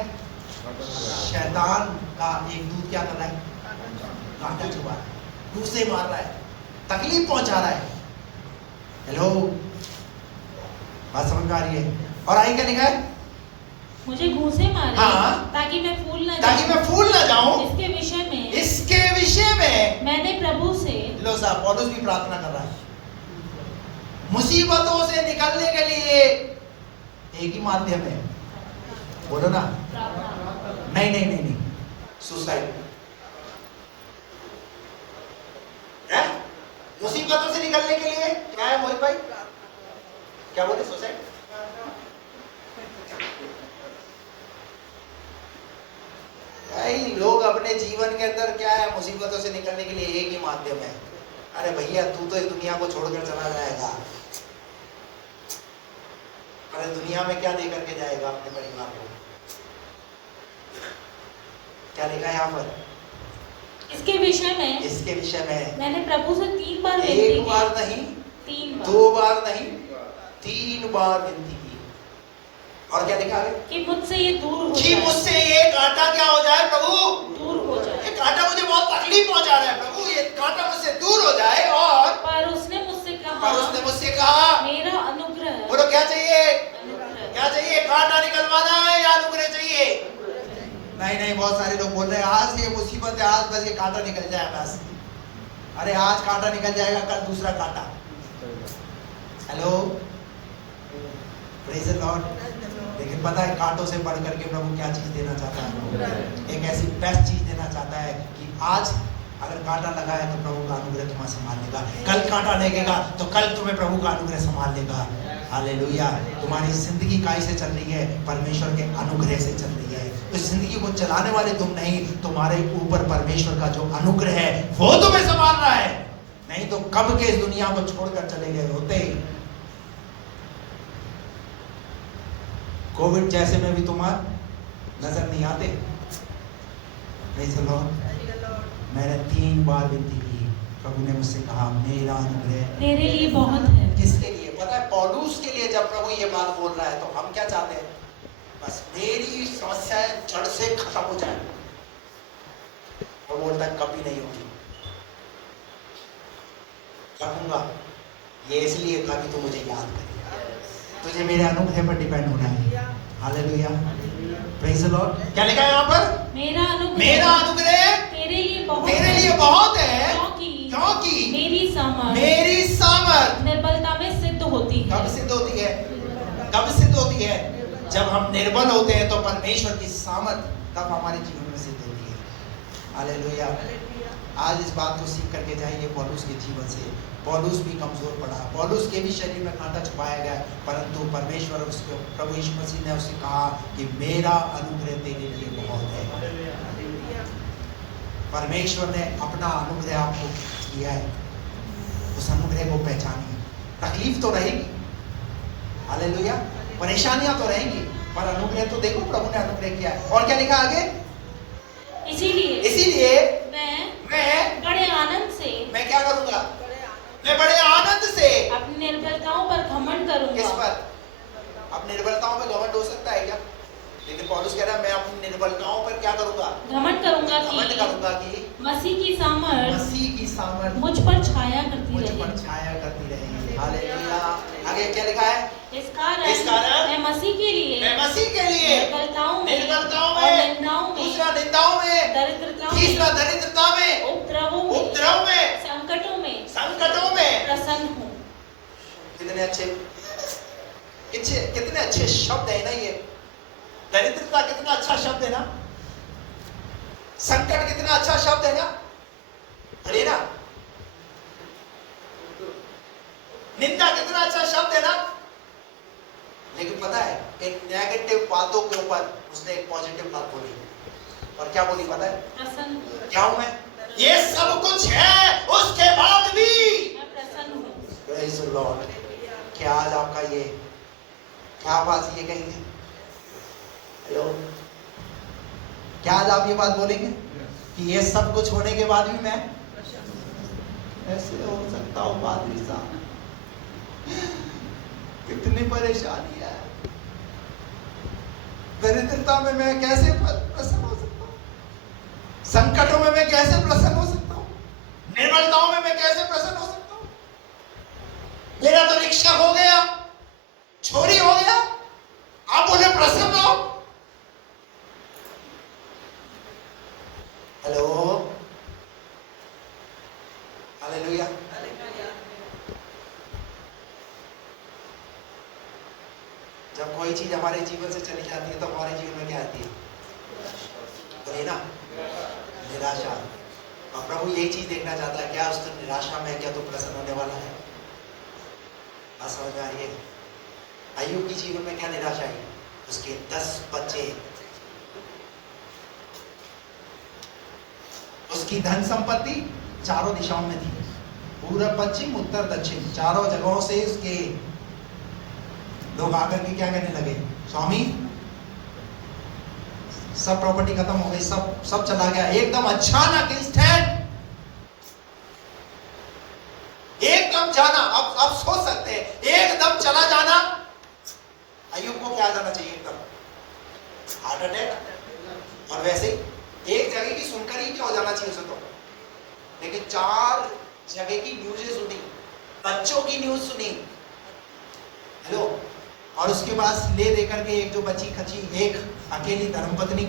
शैतान का एक दूत क्या कर रहा है? कांटा चुभा रहा है, घूंसे मार रहा है, तकलीफ पहुंचा रहा है। हेलो, बात समझ में आ रही है? और आगे क्या लिखा है? मुझे घूंसे मारे हाँ, ताकि मैं फूल न जाऊं। इसके विषय में मैंने प्रभु से। लो साहब, पौलुस भी प्रार्थना कर रहा है। मुसीबतों से निकलने के लिए एक ही माध्यम है, बोलो ना। नहीं, सुसाइड। मुसीबतों से निकलने के लिए क्या है मोहित भाई? क्या बोले? सुसाइड। लोग अपने जीवन के अंदर क्या है, मुसीबतों से निकलने के लिए एक ही माध्यम है। अरे भैया तू तो इस दुनिया को छोड़कर चला जाएगा, अरे दुनिया में क्या दे करके जाएगा अपने परिवार को? क्या लिखा है यहाँ पर? इसके विषय में मैंने प्रभु से 3 बार विनती की। 1 बार नहीं, 3 बार, 2 बार नहीं, 3 बार विनती की। और क्या लिखा है? कि मुझसे ये दूर हो जाए। कि मुझसे ये कांटा क्या हो जाए प्रभु? दूर हो जाए। ये कांटा मुझे बहुत तकलीफ पहुंचा रहा है प्रभु, ये कांटा मुझसे दूर हो जाए। और पर उसने मुझसे कहा मेरा अनुग्रह। बोलो क्या चाहिए? अनुग्रह। क्या चाहिए? कांटा निकलवाना है या अनुग्रह चाहिए? नहीं, बहुत सारे लोग बोल रहे हैं आज ये मुसीबत है, आज बस ये कांटा निकल जाए बस। अरे आज कांटा निकल जाएगा, कल दूसरा कांटा। Hello, praise the Lord. लेकिन पता है कांटों से बढ़ करके प्रभु क्या चीज देना चाहता है? एक ऐसी बेस्ट चीज देना चाहता है कि आज अगर कांटा लगा है तो प्रभु का अनुग्रह तुम्हें संभाल लेगा, कल कांटा लगेगा तो कल तुम्हें प्रभु का अनुग्रह संभाल लेगा। हालेलुया। तुम्हारी जिंदगी काहे से चल रही है? परमेश्वर के अनुग्रह से चल रही है। तो जिंदगी को चलाने वाले तुम नहीं, तुम्हारे ऊपर परमेश्वर का जो अनुग्रह है वो तुम्हें संभाल रहा है, नहीं तो कब के इस दुनिया को छोड़कर चले गए होते। कोविड जैसे में भी तुम्हारा नजर नहीं आते। नहीं सुनो, मैंने 3 बार विनती की, प्रभु ने मुझसे कहा मेरा अनुग्रह तेरे लिए बहुत है। किसके लिए? पता है, पौलुस के लिए। जब प्रभु ये बात बोल रहा है तो हम क्या चाहते हैं? बस मेरी समस्याएं जड़ से खत्म हो जाए। वो बोलता है कभी नहीं होगी, रखूंगा ये इसलिए था कि तू मुझे याद करे, तुझे मेरे अनुग्रह पर डिपेंड होना है। Hallelujah, praise the Lord. क्या लिखा है यहाँ पर? मेरा अनुग्रह तेरे लिए बहुत है, क्योंकि मेरी सामर्थ निर्बलता में सिद्ध होती है। कब सिद्ध होती है? कब सिद्ध होती है? जब हम निर्बल होते हैं तो परमेश्वर की सामर्थ तब हमारे जीवन में सिद्ध होती है। हालेलुया। आज इस बात को सीख करके जाइए पौलुस के जीवन से। पौलुस भी कमजोर पड़ा, पौलुस के भी शरीर में कांटा छुपाया गया, परंतु परमेश्वर उसको, प्रभु यीशु मसीह ने उसे कहा कि मेरा अनुग्रह तेरे लिए बहुत है। परमेश्वर ने अपना अनुग्रह आपको दिया है, उस अनुग्रह को पहचानिए। तकलीफ तो रहेगी, हालेलुया, परेशानियां तो रहेंगी, पर अनुग्रह तो देखो प्रभु ने अनुग्रह किया है। और क्या लिखा आगे? इसीलिए मैं बड़े आनंद से, मैं क्या करूंगा? मैं बड़े आनंद से अपनी निर्बलताओं पर घमंड करूंगा। किस पर? अब निर्बलताओं में घमंड हो सकता है क्या? लेकिन पौलुस कह रहा है मैं अपनी निर्बलताओं पर क्या करूंगा? घमंड करूंगा कि मसीह की सामर्थ मुझ पर छाया करती रहे। हालेलुया। आगे क्या लिखा है? इस कारण मैं मसीह के लिए निर्बलताओं में, दूसरा निंदाओं में, तीसरा दरिद्रता में, उपद्रवों में, संकटों में प्रसन्न हूँ। कितने अच्छे शब्द है ना ये। दरिद्रता कितना अच्छा शब्द है ना, संकट कितना अच्छा शब्द है ना, अरे ना, निंदा कितना अच्छा शब्द है ना। लेकिन पता है, इन नेगेटिव बातों के ऊपर उसने एक पॉजिटिव बात बोली। और क्या बोली पता है? प्रसन्न क्या हूं मैं? ये सब कुछ है उसके बाद भी मैं प्रसन्न हूँ। Praise the Lord. क्या आज आपका ये, क्या आप आज ये कहेंगे? हेलो, क्या आज आप ये बात बोलेंगे कि ये सब कुछ होने के बाद भी मैं ऐसे हो सकता हूँ? पादरी साहब, कितनी परेशानी है, दरिद्रता में मैं कैसे प्रसन्न हो सकता हूँ? संकटों में मैं कैसे प्रसन्न हो सकता हूँ? निर्बलताओं में मैं कैसे प्रसन्न हो सकता हूँ? मेरा तो रिक्शा हो गया, चोरी हो गया, आप बोले प्रसन्न हो? Hello, hallelujah. जब कोई चीज हमारे जीवन से चली जाती है तो हमारे जीवन में क्या आती है? तो ना, निराशा। और प्रभु यही चीज देखना चाहता है, क्या उस निराशा में क्या तू प्रसन्न होने वाला है? बात समझ में आ रही है? अय्यूब की जीवन में क्या निराशा आई? उसके 10 बच्चे, उसकी धन संपत्ति चारों दिशाओं में थी, पूर्व पश्चिम उत्तर दक्षिण, चारों जगहों से उसके लोग आकर के क्या कहने लगे? स्वामी, सब प्रॉपर्टी खत्म हो गई, सब चला गया, एकदम अचानक इंस्टेंट, एकदम जाना। अब सोच सकते हैं, एकदम चला जाना। अय्यूब को क्या आ जाना चाहिए? एकदम हार्ट अटैक। और वैसे एक जगह की सुनकर ही क्या हो जाना चाहिए उसे तो, लेकिन 4 जगह की न्यूज़ सुनी, बच्चों की न्यूज़ सुनी। हेलो, और उसके पास ले देकर के एक जो बची खची एक अकेली धर्मपत्नी,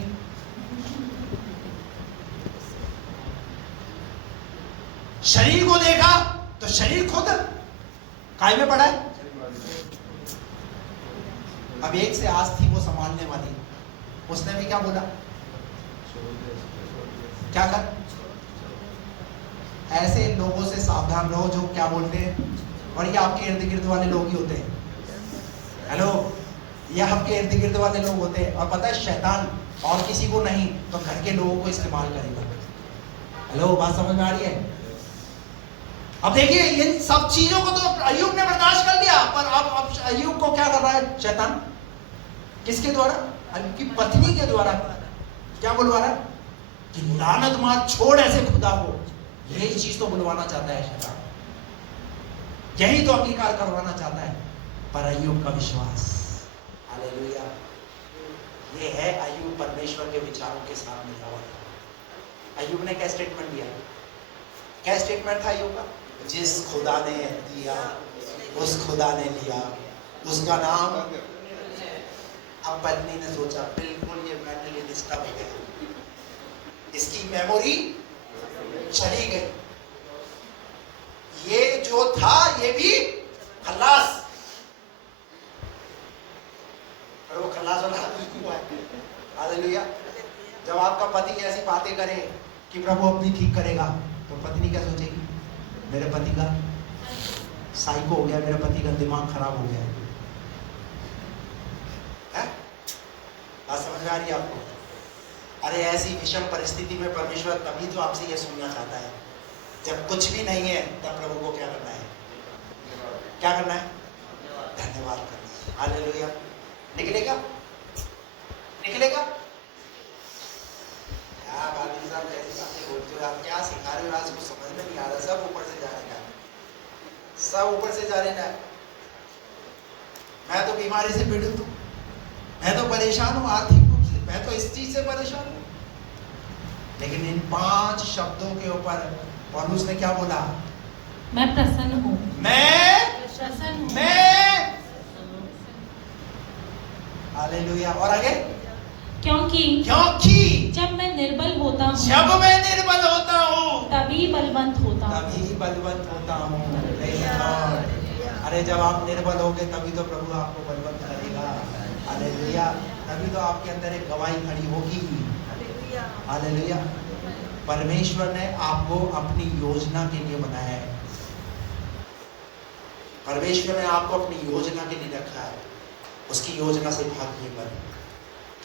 शरीर को देखा तो शरीर खुद काय में पड़ा है। अब एक से आस थी वो संभालने वाली, उसने भी क्या बोला? क्या कर? ऐसे लोगों से सावधान रहो जो क्या बोलते हैं, और ये आपके इर्द गिर्द वाले लोग ही होते हैं। हेलो, ये आपके इर्द गिर्द वाले लोग होते हैं। और पता है शैतान और किसी को नहीं तो घर के लोगों को इस्तेमाल करेगा। हेलो, बात समझ में आ रही है? अब देखिए, इन सब चीजों को तो अय्यूब ने बर्दाश्त कर लिया, पर अब अय्यूब को क्या कर रहा है शैतान? किसके द्वारा? अय्यूब की पत्नी के द्वारा क्या बुलवा रहा है कि लानत मार, छोड़ ऐसे खुदा को। यही चीज तो बुलवाना चाहता है शैतान, यही तो अंगीकार करवाना चाहता है। पर अय्यूब का विश्वास, हालेलुया, ये है अय्यूब परमेश्वर के विचारों के सामने हुआ। अय्यूब ने क्या स्टेटमेंट दिया? क्या स्टेटमेंट था अय्यूब का? जिस खुदा ने दिया उस खुदा ने लिया, उसका नाम। अब पत्नी ने सोचा बिल्कुल ये मेंटली डिस्टर्ब हो गया, इसकी मेमोरी चली गई, ये जो था ये भी खल्लास। और वो खल्लास वाला हुआ है। हालेलुया। जब आपका पति ऐसी बातें करे कि प्रभु अपनी ठीक करेगा, तो पत्नी क्या सोचेगी? मेरे पति का साइको हो गया, मेरे पति का दिमाग खराब हो गया है। बात समझ में आ रही है आपको? अरे ऐसी विषम परिस्थिति में परमेश्वर तभी तो आपसे यह सुनना चाहता है, जब कुछ भी नहीं है तब प्रभु को क्या करना है? क्या करना है? धन्यवाद करना है। हालेलुया। निकलेगा? निकलेगा? क्या बात साहब, कैसी बातें बोलते हो आप? क्या सिखा रहे हो? आज कुछ समझ में नहीं आ रहा। सब ऊपर से जाने का, सब ऊपर से जाने का। मैं तो बीमारी से पीड़ित हूँ, मैं तो परेशान हूँ आर्थिक रूप से, मैं तो इस चीज से परेशान हूँ। लेकिन इन 5 शब्दों के ऊपर पौलुस ने क्या बोला? मैं प्रसन्न हूँ, मैं प्रसन्न हूँ, मैं। हालेलुया। और आगे? क्योंकि जब मैं निर्बल होता हूँ, जब मैं निर्बल होता हूँ तभी बलवंत होता हूँ, तभी बलवंत होता हूँ। अरे जब आप निर्बल होगे तभी तो प्रभु आपको बलवंत करेगा। हालेलुया। तभी तो आपके अंदर एक गवाही खड़ी होगी। हालेलुया। परमेश्वर ने आपको अपनी योजना के लिए बनाया है, परमेश्वर ने आपको अपनी योजना के लिए रखा है, उसकी योजना से भागिए मत।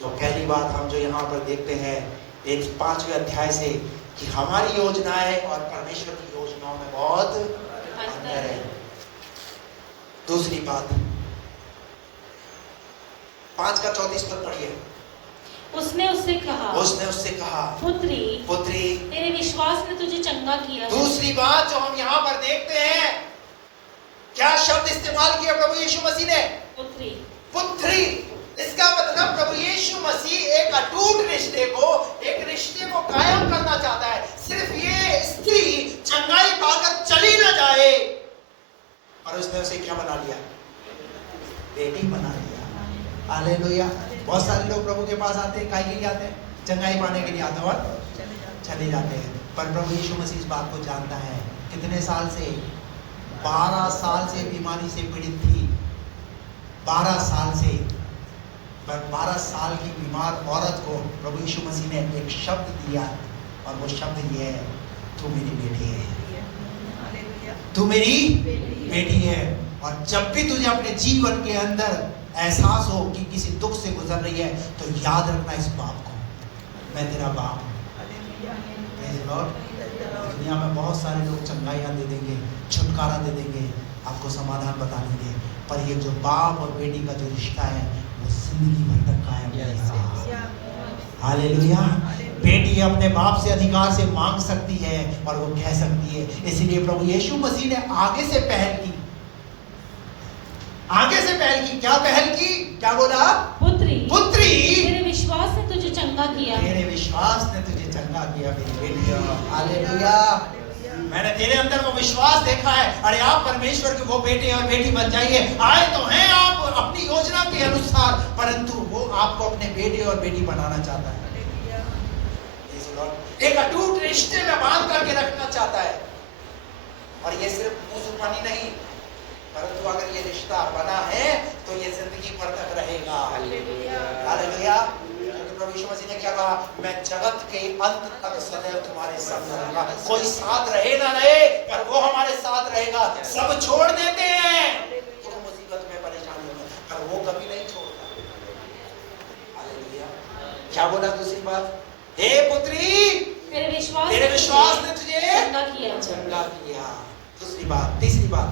तो पहली बात हम जो यहाँ पर देखते हैं एक 5वें अध्याय से, कि हमारी योजनाएं और परमेश्वर की योजनाओं में बहुत अंतर है। दूसरी बात 5 का 34 पद पढ़िए। उसने उससे कहा पुत्री तेरे विश्वास ने तुझे चंगा किया। दूसरी बात जो हम यहाँ पर देखते हैं, क्या शब्द इस्तेमाल किया प्रभु यीशु मसीह ने? पुत्री। इसका मतलब प्रभु यीशु मसीह एक अटूट रिश्ते को कायम करना चाहता है। सिर्फ ये स्त्री चंगाई पाकर चली ना जाए, पर उसने उसे क्या बना लिया? बेटी बना लिया। हालेलुया। बहुत सारे लोग प्रभु के पास आते हैं, काहे के लिए आते हैं? चंगाई पाने के लिए आते हैं और चले जाते हैं। पर प्रभु यीशु मसीह इस बात को जानता है। कितने साल से? 12 साल से बीमारी से पीड़ित थी, 12 साल से। पर 12 साल की बीमार औरत को प्रभु यीशु मसीह ने एक शब्द दिया, और वो शब्द ये है, तू मेरी बेटी है, तू मेरी बेटी है। और जब भी तुझे अपने जीवन के अंदर एहसास हो कि किसी दुख से गुजर रही है, तो याद रखना इस बाप को, मैं तेरा बाप हूँ। दुनिया में बहुत सारे लोग चंगाइयाँ दे देंगे, छुटकारा दे देंगे, आपको समाधान बता देंगे, पर ये जो बाप और बेटी का जो रिश्ता है वो जिंदगी भर तक कायम रहेगा। हालेलुया। बेटी अपने बाप से अधिकार से मांग सकती है और वो कह सकती है। इसलिए प्रभु यीशु मसीह ने आगे से पहल की। क्या पहल की? क्या बोला? पुत्री तेरे विश्वास ने तुझे चंगा किया, मेरी बेटी। हालेलुया। मैंने तेरे अंदर वो विश्वास देखा है। अरे आप परमेश्वर के वो बेटे और बेटी बन जाइए। आए तो हैं आप अपनी योजना के अनुसार, परंतु वो आपको अपने बेटे और बेटी बनाना चाहता है। एक अटूट रिश्ते में बांध करके रखना चाहता है। और ये सिर्फ मुंह जुबानी नहीं, परंतु अगर ये रिश्ता बना है तो ये जिंदगी भर तक रहेगा। हालेलुया। क्योंकि प्रभु यीशु मसीह ने क्या कहा, मैं जगत के अंत तक सदैव तुम्हारे संग रहूंगा। कोई साथ रहे ना रहे, पर वो हमारे साथ रहेगा। सब छोड़ देते हैं तो मुसीबत में, परेशानी में, पर वो कभी नहीं छोड़ता। हालेलुया। क्या बोला दूसरी बात, हे पुत्री तेरे विश्वास ने तुझे चंगा किया। दूसरी बात, तीसरी बात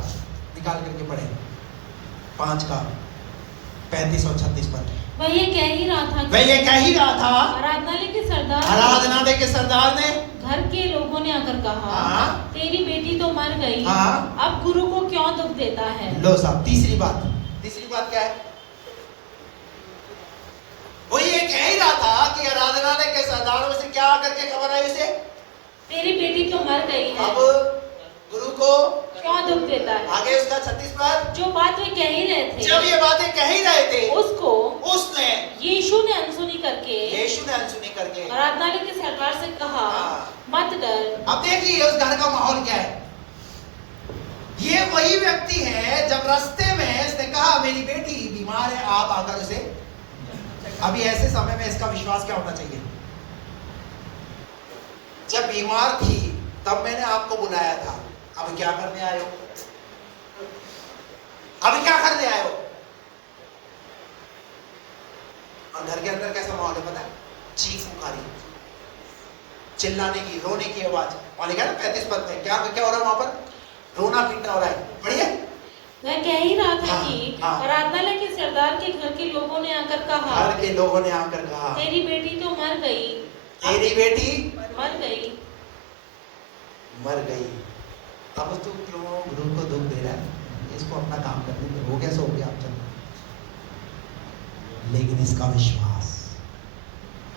निकाल करके पढ़े 5 का 35 और 36 पर। वह ये कह ही रहा था आराधनालय के सरदार ने घर के लोगों ने आकर कहा, तेरी बेटी तो मर गई, अब गुरु को क्यों दुख देता है। लो साहब, तीसरी बात क्या है? वो ये कह ही रहा था कि आराधनालय के सरदारों से क्या आकर के खबर आई उसे, तेरी बेटी तो मर गई है, अब गुरु को क्यों दुख देता है। आगे उसका 36 पर, जो बात वे कह ही रहे थे, जब ये बातें कह ही रहे थे, उसने यीशु ने अनसुनी करके आराधनालय के सरदार से कहा, मत डर। अब देखिए उस घर का माहौल क्या है। ये वही व्यक्ति है जब रास्ते में इसने कहा मेरी बेटी बीमार है, आप आकर उसे, अभी ऐसे समय में इसका विश्वास क्या होना चाहिए? जब बीमार थी तब मैंने आपको बुलाया था, अब क्या करने आए हो? अभी क्या करने आए हो? और घर के अंदर कैसा माहौल है पता है? चीख पुकारी, चिल्लाने की, रोने की आवाज। और लिखा ना 35 पद में क्या हो रहा है वहां पर? रोना पीटना हो रहा है। बढ़िया। वह कह ही रहा था कि आराधनालय के सरदार के घर के लोगों ने आकर कहा, तेरी बेटी तो मर गई, मर गई। अब तू क्यों गुरु को दुख दे रहा है? इसको अपना काम करने दे, हो गया सो हो गया, आप चलो। लेकिन इसका विश्वास,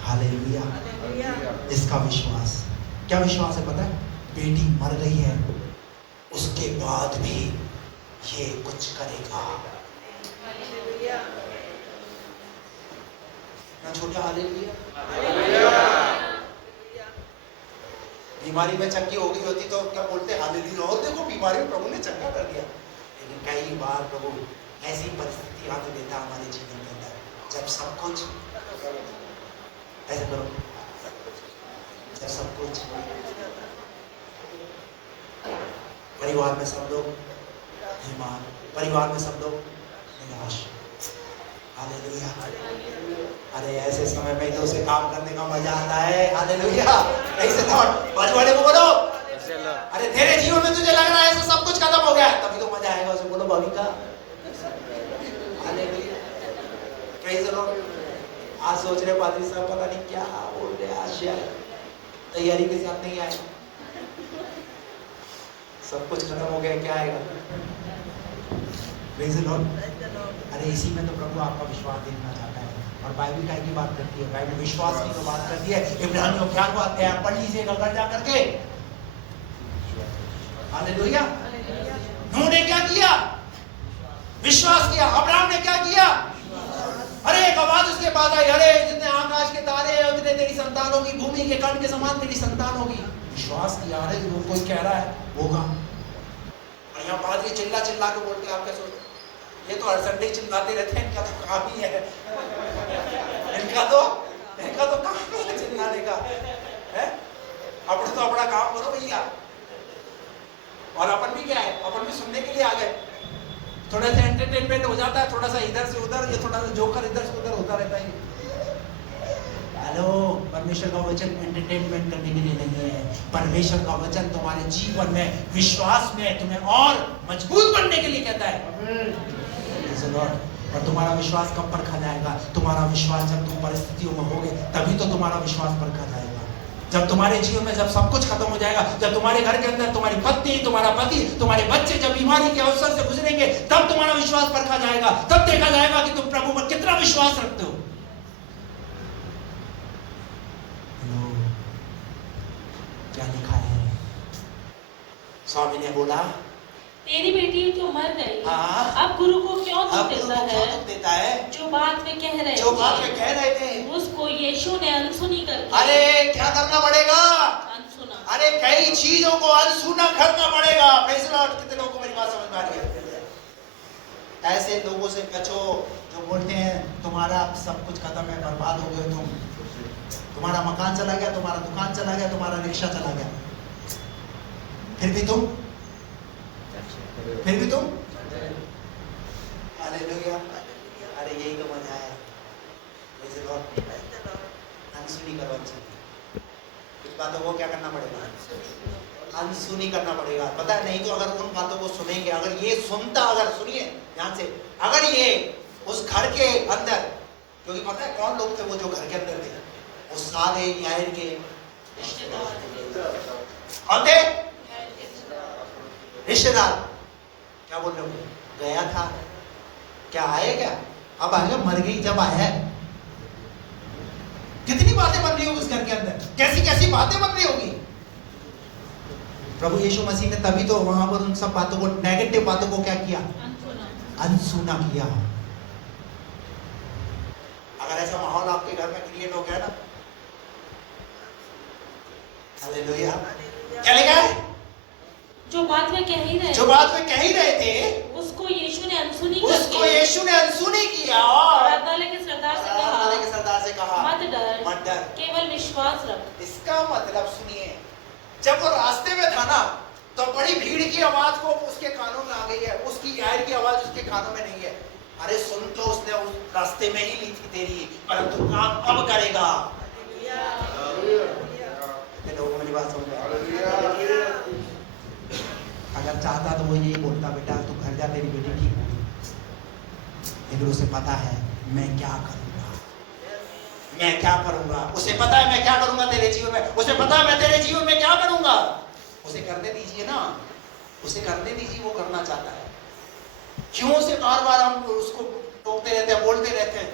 हालेलुया, इसका विश्वास, क्या विश्वास है पता है? बेटी मर गई है, उसके बाद भी ये कुछ करेगा ना। छोटा हालेलुया। बीमारी में चंगी हो गई होती तो क्या बोलते? हालेलुया। और देखो बीमारी में प्रभु ने चंगा कर दिया। लेकिन कई बार प्रभु ऐसी परिस्थिति आने देता हमारे जीवन के अंदर जब सब कुछ, ऐसे करो, जब सब कुछ, परिवार में सब लोग बीमार, परिवार में सब लोग निराश। हालेलुया। अरे ऐसे समय में इधर से काम करने का मजा आता है। हालेलुया। ऐसे बाजू वाले को बोलो, अरे तेरे जीवन में तुझे लग रहा है ऐसा सब कुछ खत्म हो गया, तभी तो मजा आएगा। उसे बोलो भाभी का। हालेलुया। Praise the Lord. आज सोच रहे पादरी साहब पता नहीं क्या बोल रहे, आज शायद तैयारी के साथ नहीं आए, सब कुछ खत्म हो गया, क्या आएगा? Praise the Lord. अरे इसी में तो प्रभु आपका विश्वास देखना चाहता है। और बाइबल काय की बात करती है? बाइबल विश्वास की तो बात करती है। इब्रानियों 11वां अध्याय पढ़ लीजिएगा घर जा करके। हालेलुया। नूह ने क्या किया? विश्वास किया। अब्राहम ने क्या किया? अरे एक आवाज उसके पास आई, अरे जितने आकाश के तारे हैं उतने तेरी संतान होगी, भूमि के कण के समान तेरी संतान होगी। विश्वास किया। अरे वो कोई कह रहा है होगा। और यहाँ पादरी चिल्ला चिल्ला के बोलते, आप क्या सोचते? ये तो हर संडे चिल्लाते रहते हैं, इनका तो काम ही है, इनका तो काम ही है चिल्लाने का है। अपन तो अपना काम करो भैया। और अपन भी क्या है, अपन भी सुनने के लिए आ गए। थोड़ा सा एंटरटेनमेंट हो जाता है, थोड़ा सा इधर से उधर, ये थोड़ा सा जोकर इधर से उधर होता रहता है। हेलो, परमेश्वर का वचन एंटरटेनमेंट करने के लिए नहीं है। परमेश्वर का वचन तुम्हारे जीवन में, विश्वास में तुम्हें और मजबूत बनने के लिए कहता है। और तुम्हारा विश्वास कब परखा जाएगा? तुम्हारा विश्वास जब तुम परिस्थितियों में होगे तभी तो तुम्हारा विश्वास परखा जाएगा। जब तुम्हारे जीवन में जब सब कुछ खत्म हो जाएगा, जब तुम्हारे घर के अंदर तुम्हारी पत्नी, तुम्हारा पति, तुम्हारे बच्चे जब बीमारी के अवसर से गुजरेंगे, तब तुम्हारा विश्वास परखा जाएगा। तब देखा जाएगा कि तुम प्रभु पर कितना विश्वास रखते हो। क्या लिखा है? स्वामी ने बोला, तेरी बेटी तो मर गई, अब गुरु को क्यों दुख देता है? जो बात वे कह रहे थे उसको यीशु ने अनसुनी करके, अरे क्या करना पड़ेगा? अनसुना। अरे कई चीजों को अनसुना करना पड़ेगा। Praise the Lord. कितने लोगों को मेरी बात समझ में आ रही है? ऐसे लोगों से बचो जो बोलते हैं तुम्हारा सब कुछ खत्म है, बर्बाद हो गए तुम। तुम्हारा मकान चला गया, तुम्हारा दुकान चला गया, तुम्हारा रिक्शा चला गया, फिर भी तुम हालेलुया। अरे यही तो मजा है। अनसुनी करो, कुछ बातों को क्या करना पड़ेगा, अनसुनी करना पड़ेगा। पता है, नहीं तो अगर उन बातों को सुनेंगे, अगर ये सुनता, अगर सुनिए ध्यान से, अगर ये उस घर के अंदर, क्योंकि पता है कौन लोग थे वो जो घर के अंदर थे, वो सारे यायर के कौन थे, रिश्तेदार। क्या बोल रहे हो, गया था क्या, आए क्या, अब आएगा, मर गई जब आया। कितनी बातें बन रही होगी उस घर के अंदर, कैसी कैसी बातें बन रही होगी। प्रभु यीशु मसीह ने तभी तो वहां पर उन सब बातों को, नेगेटिव बातों को क्या किया, अनसुना किया। अगर ऐसा माहौल आपके घर में क्रिएट हो गया ना, हालेलुया, क्या लिखा है, जो बात वे कह ही रहे थे, उसको यीशु ने अनसुनी किया और आराधनालय के सरदार से कहा, मत डर, केवल विश्वास रख। इसका मतलब सुनिए, जब वो रास्ते में था ना, तो बड़ी भीड़ की आवाज को उसके कानों में आ गई है, उसकी यार की आवाज उसके कानों में नहीं है। अरे सुन तो उसने उस रास्ते में ही ली थी तेरी, परंतु काम अब करेगा। लोगों मेरी बात समझ, अगर चाहता तो वो यही बोलता, बेटा तू घर जा, तेरी बेटी ठीक होगी, लेकिन उसे पता है मैं क्या करूंगा, उसे पता है मैं क्या करूंगा तेरे जीवन में, उसे पता है मैं तेरे जीवन में क्या करूंगा। उसे करने दीजिए ना, उसे करने दीजिए, वो करना चाहता है। क्यों उसे बार बार हम उसको टोकते रहते हैं, बोलते रहते हैं,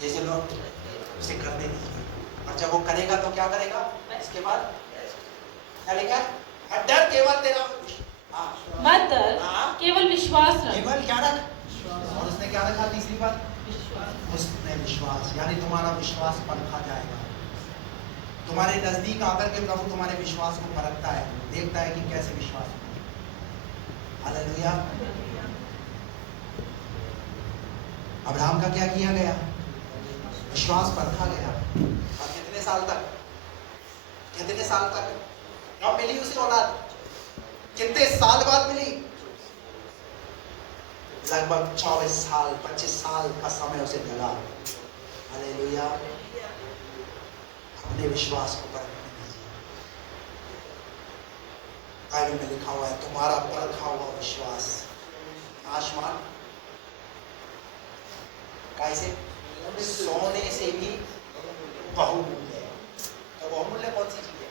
जैसे लोग, उसे करने दीजिए। और जब वो करेगा तो क्या करेगा, इसके बाद क्या लिखा है, डर केवल तेरा, मत डर, केवल विश्वास रख। केवल क्या रख, और उसने क्या रखा, तीसरी बात, उसने विश्वास, यानी तुम्हारा विश्वास परखा जाएगा। तुम्हारे नजदीक आकर के प्रभु तुम्हारे विश्वास को परखता है, देखता है कि कैसे विश्वास। हालेलुया। अब्राहम का क्या किया गया, विश्वास परखा गया। और कितने साल तक कब मिली उसे औलाद, कितने साल बाद मिली, लगभग 24 साल 25 साल का समय उसे लगा। हालेलुया। अपने विश्वास को परखने दीजिए। बाइबल में लिखा हुआ है, तुम्हारा परखा हुआ विश्वास आसमान कैसे, सोने से भी बहुमूल्य है। तो बहुमूल्य कौन सी चीज है,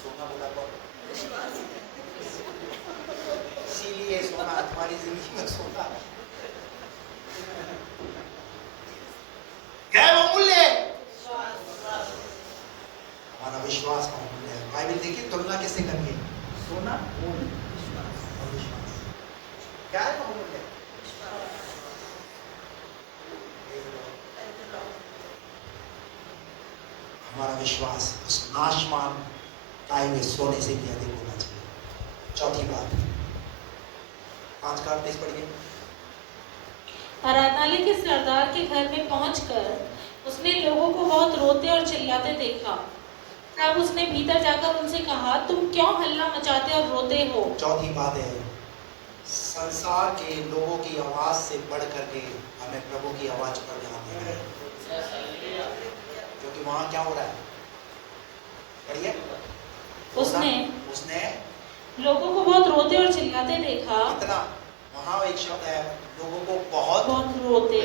सोना बोला कौन, इसीलिए सोना तुम्हारी जिंदगी में सोना क्या बहुमूल्य, हमारा विश्वास बहुमूल्य है। बाइबल देखिए तुलना किससे करके, सोना और विश्वास, क्या है बहुमूल्य, हमारा विश्वास उस नाशवान आए हुए सोने से भी अधिक होना चाहिए। चौथी बात, 5:38 पढ़िए। आराधनालय के सरदार के घर में पहुंचकर उसने लोगों को बहुत रोते और चिल्लाते देखा। तब उसने भीतर जाकर उनसे कहा, तुम क्यों हल्ला मचाते और रोते हो। चौथी बात है, संसार के लोगों की आवाज से बढ़ करके हमें प्रभु की आवाज पर ध्यान देना है। क्योंकि वहां क्या हो रहा है, पढ़िए। उसने लोगों को बहुत रोते और चिल्लाते देखा। कितना, वहां एक शब्द है, लोगों को बहुत रोते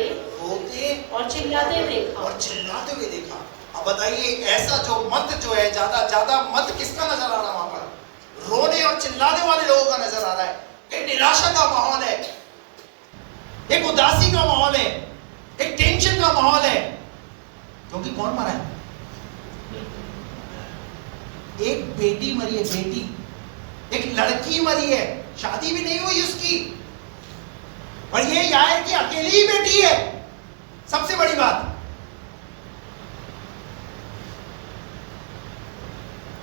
और चिल्लाते हुए देखा। अब बताइए, ऐसा जो मत जो है, ज्यादा मत किसका नजर आ रहा है वहां पर, रोने और चिल्लाने वाले लोगों का नजर आ रहा है। एक निराशा का माहौल है, एक उदासी का माहौल है, एक टेंशन का माहौल है। क्योंकि कौन मरा है, एक बेटी मरी है, बेटी, एक लड़की मरी है, शादी भी नहीं हुई उसकी, और ये यार की अकेली ही बेटी है। सबसे बड़ी बात,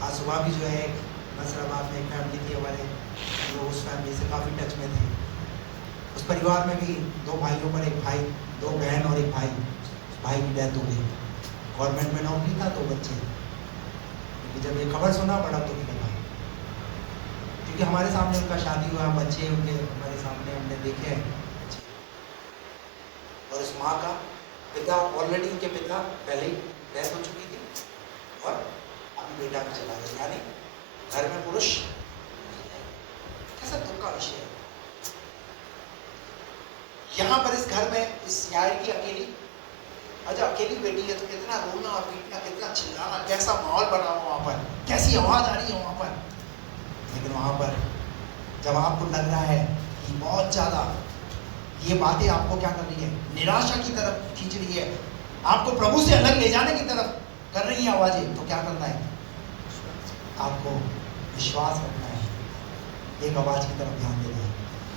आज सुबह भी जो है नसराबाद में एक फैमिली थी हमारे, जो उस फैमिली से काफी टच में थे। उस परिवार में भी 2 भाइयों पर एक भाई, 2 बहन और एक भाई। भाई की डेथ हो गई, गवर्नमेंट में नौकरी था तो बच्चे, क्योंकि जब ये खबर सुना बड़ा दुख लगा, क्योंकि हमारे सामने उनका शादी हुआ, बच्चे उनके हमारे सामने हमने देखे हैं। और इस माँ का पिता ऑलरेडी, उनके पिता पहले ही डेथ हो चुकी थी और अभी बेटा भी चला गया, यानी घर में पुरुष। कैसा दुख का विषय है। यहाँ पर इस घर में इस यार की अकेली, अच्छा अकेली बेटी है तो कितना रोना और पीटना, कितना चिल्लाना, कैसा माहौल बना हुआ वहाँ पर, कैसी आवाज आ रही है वहाँ पर। लेकिन वहाँ पर जब आपको लग रहा है कि बहुत ज्यादा ये बातें आपको क्या कर रही है, निराशा की तरफ खींच रही है, आपको प्रभु से अलग ले जाने की तरफ कर रही है आवाजें, तो क्या करना है, आपको विश्वास रखना है, एक आवाज की तरफ ध्यान देना है।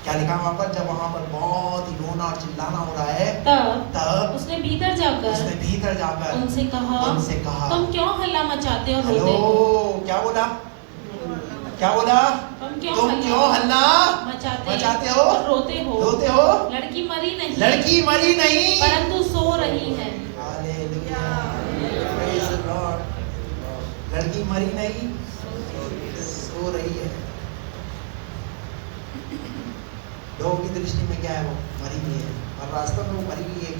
क्या लिखा वहां पर, जब वहां पर बहुत ही रोना और चिल्लाना हो रहा है, तब उसने भीतर जाकर उनसे कहा तुम क्यों हल्ला मचाते हो, रोते हो? क्या बोला, तुम क्यों हल्ला मचाते हो और रोते हो? लड़की मरी नहीं परंतु सो रही है। Hallelujah, praise the Lord. लड़की मरी नहीं, सो रही है। लोगों की दृष्टि में क्या है, वो मरी हुई है, और वास्तव में वो मरी हुई है।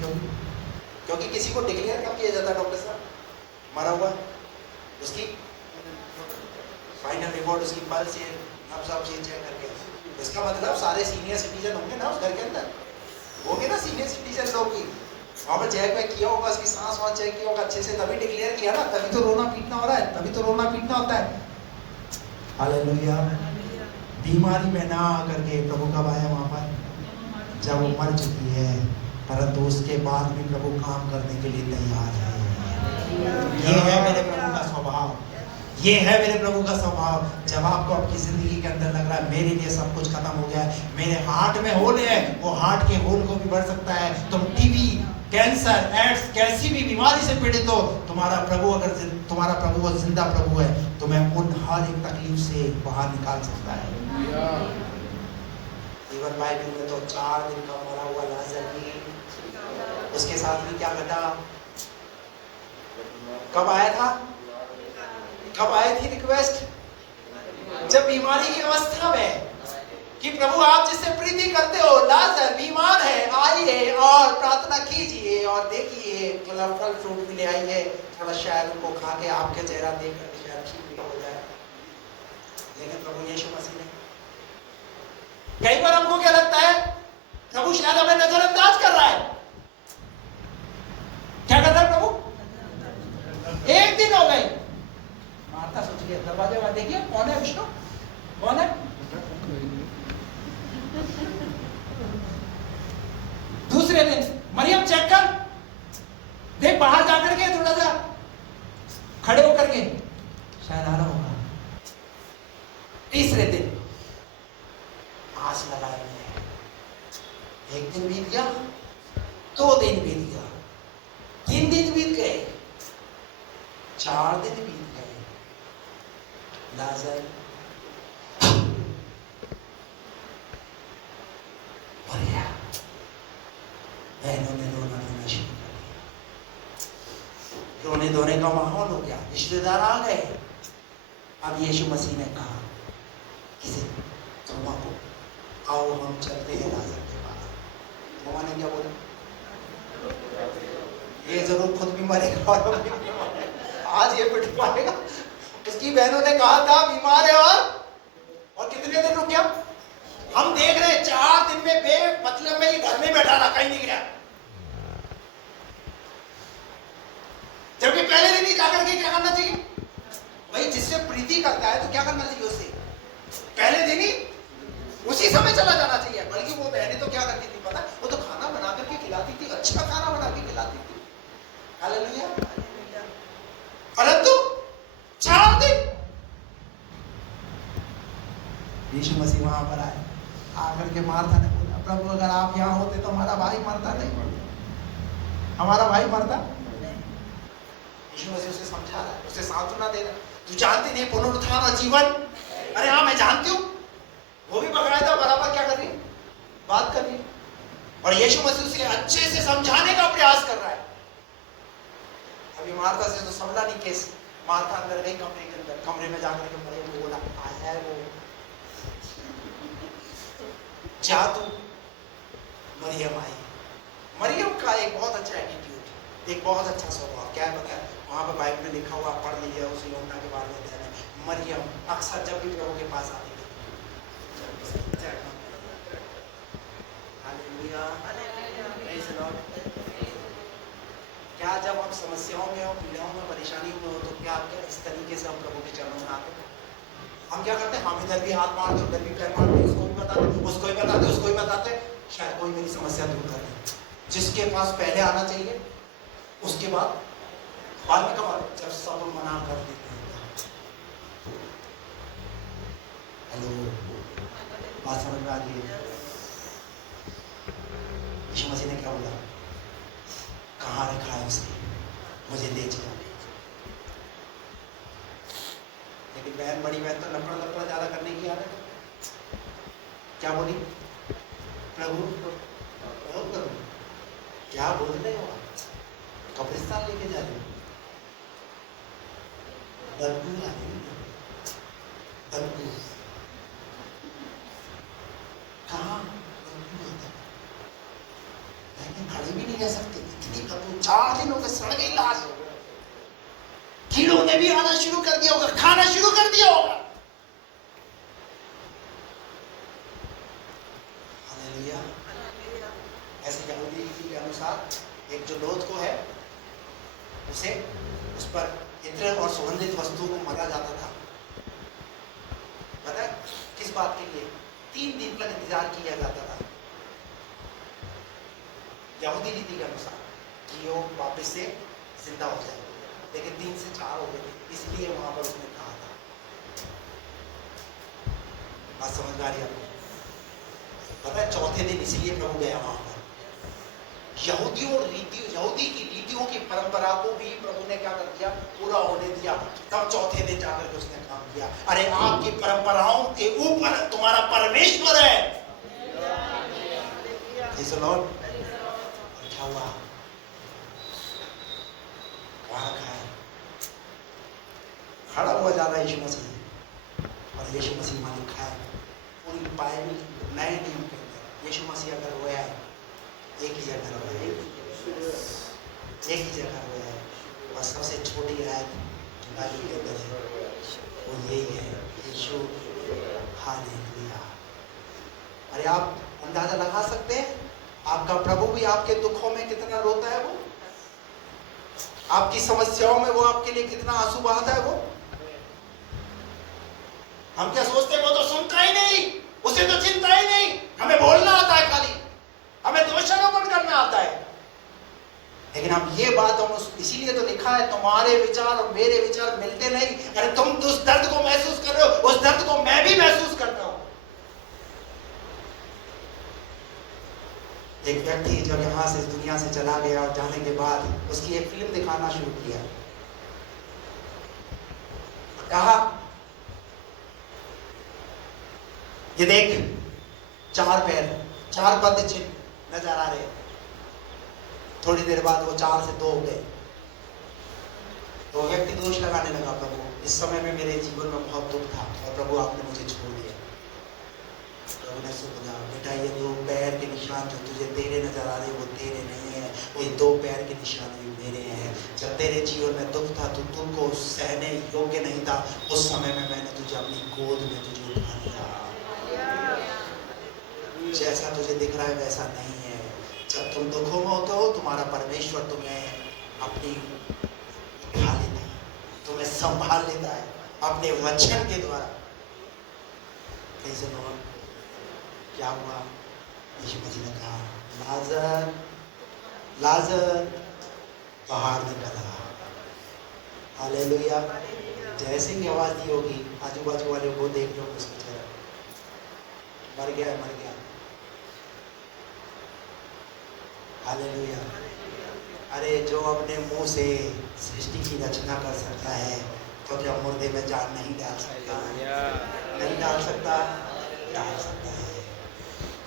क्योंकि किसी को डिक्लेयर कब किया जाता है डॉक्टर साहब, मरा हुआ, उसकी फाइनल रिपोर्ट, उसकी पल्स ये सब चीज चेक करके, इसका मतलब सारे सीनियर सिटीजन होंगे ना उस घर के अंदर, होंगे ना सीनियर सिटीजन लोग भी, वहाँ पर चेक वेक किया होगा, उसकी सांस वास चेक किया होगा अच्छे से, तभी डिक्लेयर किया ना, तभी तो रोना पीटना हो रहा है, तभी तो रोना पीटना होता है। हालेलुया। बीमारी में ना आकर के प्रभु कब आया वहाँ पर, जब वो मर चुकी है, परंतु उसके बाद भी प्रभु काम करने के लिए तैयार है। ये है मेरे प्रभु का स्वभाव, ये है मेरे प्रभु का स्वभाव। जब आपको आपकी जिंदगी के अंदर लग रहा है मेरे लिए सब कुछ खत्म हो गया है, मेरे हार्ट में होल है, वो हार्ट के होल को भी बढ़ सकता है, तुम टीबी, कैंसर, एड्स, कैसी भी बीमारी से पीड़ित हो, तुम्हारा प्रभु वो जिंदा प्रभु है, तुम्हें उन हर एक तकलीफ से बाहर निकाल सकता है। इवन बाइबल में तो 4 दिन का मरा हुआ लाजर भी, उसके साथ भी क्या घटा, कब आया था, कब आई थी रिक्वेस्ट, जब बीमारी की अवस्था में, कि प्रभु आप जिससे प्रीति करते हो, लाजर बीमार है, आइए और प्रार्थना कीजिए और देखिए थोड़ा फल फ्रूट भी ले आइए, थोड़ा शायद उनको खा के आपके चेहरा देख कर शायद ठीक भी हो जाए। लेकिन प्रभु यीशु मसीह ने, कई बार हमको क्या लगता है, प्रभु शायद हमें नजरअंदाज कर रहा है। क्या कर रहा है प्रभु, एक दिन हो गई, मार्था सोच लिया, दरवाजे वाले देखिए कौन है, विष्णु कौन है, दूसरे दिन मरियम चेक कर देख, बाहर जाकर के थोड़ा सा खड़े होकर के शायद आ रहा होगा। तीसरे दिन आस लगाए हुए, एक दिन बीत गया, 2 दिन बीत गया, 3 दिन बीत गए, 4 दिन बीत गए, लाजर मर गया। बहनों ने रोना धोना शुरू कर दिया, रोने धोने का माहौल हो गया, रिश्तेदार आ गए। अब यीशु मसीह ने कहा किसी थोमा को, आओ हम चलते हैं लाजर के पास। थोमा ने क्या बोला, ये जरूर खुद भी मरेगा और आज ये पिट पाएगा। उसकी बहनों ने कहा था बीमार है, और कितने दिन रुक गया, हम देख रहे हैं 4 दिन में मतलब में ये घर में बैठा रहा, कहीं नहीं गया। जबकि पहले दिन ही जाकर के क्या करना चाहिए भाई, जिससे प्रीति करता है तो क्या करना चाहिए, उससे पहले दिन ही उसी समय चला जाना चाहिए। बल्कि वो बहनें तो क्या करती थी पता, वो तो खाना बना करके खिलाती थी, अच्छा खाना बना के खिलाती थी। हालेलुया। परंतु 4 दिन यीशु मसीह वहां पर आए, आकर के मार्था ने बोला, प्रभु अगर आप यहाँ होते तो हमारा भाई मरता नहीं, हमारा भाई मरता। यीशु मसीह उसे समझा रहा है, उसे सांत्वना दे रहा है, तू जानती नहीं पुनरुत्थान और जीवन, अरे हाँ मैं जानती हूँ। वो भी बकायदा बराबर क्या कर रही है, बात कर रही है, और यीशु मसीह उसे अच्छे से समझाने का प्रयास कर रहा है। अभी मार्था से तो समझा नहीं केस। मार्था अंदर गई कमरे के अंदर, कमरे में जाकर के मरियम को बोला आया है वो, जा तू। मरियम आई। मरियम का एक बहुत अच्छा एटीट्यूड, एक बहुत अच्छा स्वभाव, क्या है पता है? वहां पर बाइबल में लिखा हुआ, पढ़ लीजिए उस यूहन्ना के बारे में। मरियम अक्सर जब भी प्रभु के पास आती थी, हालेलुया, प्रेज़ द लॉर्ड। क्या जब हम समस्याओं में हो, पीड़ाओं में, परेशानियों में हो, तो क्या इस तरीके से हम प्रभु के चरणों में आते हैं? हम क्या करते हैं? हम इधर भी हाथ मारते, उधर भी पैर मारते, उसको भी बताते, उसको भी बताते, उसको भी बताते, शायद कोई मेरी समस्या दूर कर दे। जिसके पास पहले आना चाहिए, उसके बाद में कब आते? जब सब मना कर देते हैं। हेलो, बात समझ में आ रही है? यीशु मसीह ने क्या बोला? कहाँ रखा है उसने? मुझे ले चलो। लेकिन बहन, बड़ी बहन तो लपड़ा ज्यादा करने की आदत है। क्या बोली? प्रभु प्रभु क्या बोल रहे हो? कब्रिस्तान लेके जा रहे हो? बदबू आ रही है, बदबू। कहाँ बदबू होता है? खड़े भी नहीं रह सकते, इतनी बदबू। 4 दिन हो गए, सड़ गई लाश। कीड़ों ने भी आना शुरू कर दिया होगा, खाना शुरू कर दिया होगा। हालेलुया। ऐसे यहूदी रीति के अनुसार एक जो लोथ को है, उसे उस पर इत्र और सुगंधित वस्तुओं को मरा जाता था। पता है किस बात के लिए? 3 दिन तक इंतजार किया जाता था यहूदी रीति के अनुसार कि वो वापस से जिंदा हो जाए। लेकिन 3 से 4 हो गए, इसलिए वहां पर उसने कहा था। बात समझ में आ रही है आपको? पता है 4थे दिन इसलिए प्रभु गया वहां पर। यहूदी की रीतियों की परंपरा को भी प्रभु ने क्या कर दिया? पूरा होने दिया। तब 4थे दिन जाकर के उसने काम किया। अरे आपकी परंपराओं के ऊपर तुम्हारा परमेश्वर है। Praise the Lord. क्या हुआ? वहां रखा है, खड़ा हुआ जा रहा है यीशु मसीह, और यीशु मसीह वहां लिखा है। पूरी बाइबल नए नियम के अंदर यीशु मसीह अगर हुआ है, एक ही जगह हुआ है, एक ही जगह हुआ है। और सबसे छोटी आयत बाइबल के अंदर है, वो यही है, यीशु। हालेलुया। अरे आप अंदाजा लगा सकते हैं आपका प्रभु भी आपके दुखों में कितना रोता है? वो आपकी समस्याओं में वो आपके लिए कितना आंसू बहाता है? वो हम क्या सोचते हैं? वो तो सुनता ही नहीं, उसे तो चिंता ही नहीं। हमें बोलना आता है खाली, हमें दोषारोपण करना आता है। लेकिन हम ये बात हम इसीलिए तो लिखा है, तुम्हारे विचार और मेरे विचार मिलते नहीं। अरे तुम उस दर्द को महसूस कर रहे हो, उस दर्द को मैं भी महसूस करता हूं। एक व्यक्ति जब यहाँ से दुनिया से चला गया और जाने के बाद उसकी एक फिल्म दिखाना शुरू किया। कहा ये देख, 4 पैर, 4 पद चिन्ह नजर आ रहे। थोड़ी देर बाद वो 4 से 2 हो गए। तो व्यक्ति दोष लगाने लगा, प्रभु इस समय में मेरे जीवन में बहुत दुख था और प्रभु आपने मुझे छोड़ दिया। प्रभु ने बोला, बेटा ये 2 पैर के निशान जो तुझे तेरे नजर आ रहे वो तेरे नहीं है, वो 2 पैर के निशान भी मेरे हैं। जब तेरे जीवन में दुख था तो दुख को सहने योग्य नहीं था, उस समय में मैंने तुझे अपनी गोद में तुझे उठा लिया। जैसा तुझे दिख रहा है वैसा नहीं है। जब तुम दुखों में होते हो, तुम्हारा परमेश्वर तुम्हें अपनी उठा लेता है, तुम्हें संभाल लेता है अपने वचन के द्वारा। Praise the Lord. क्या हुआ? यीशु मसीह ने कहा, लाजर लाजर बाहर निकल आ। हालेलुया। जैसे ही आवाज दी होगी, आजू बाजू वाले को देख लो, उसकी तरफ मर गया, मर गया। हालेलुया। अरे जो अपने मुंह से सृष्टि की रचना कर सकता है, तो क्या मुर्दे में जान नहीं डाल सकता? नहीं डाल सकता? डाल सकता है।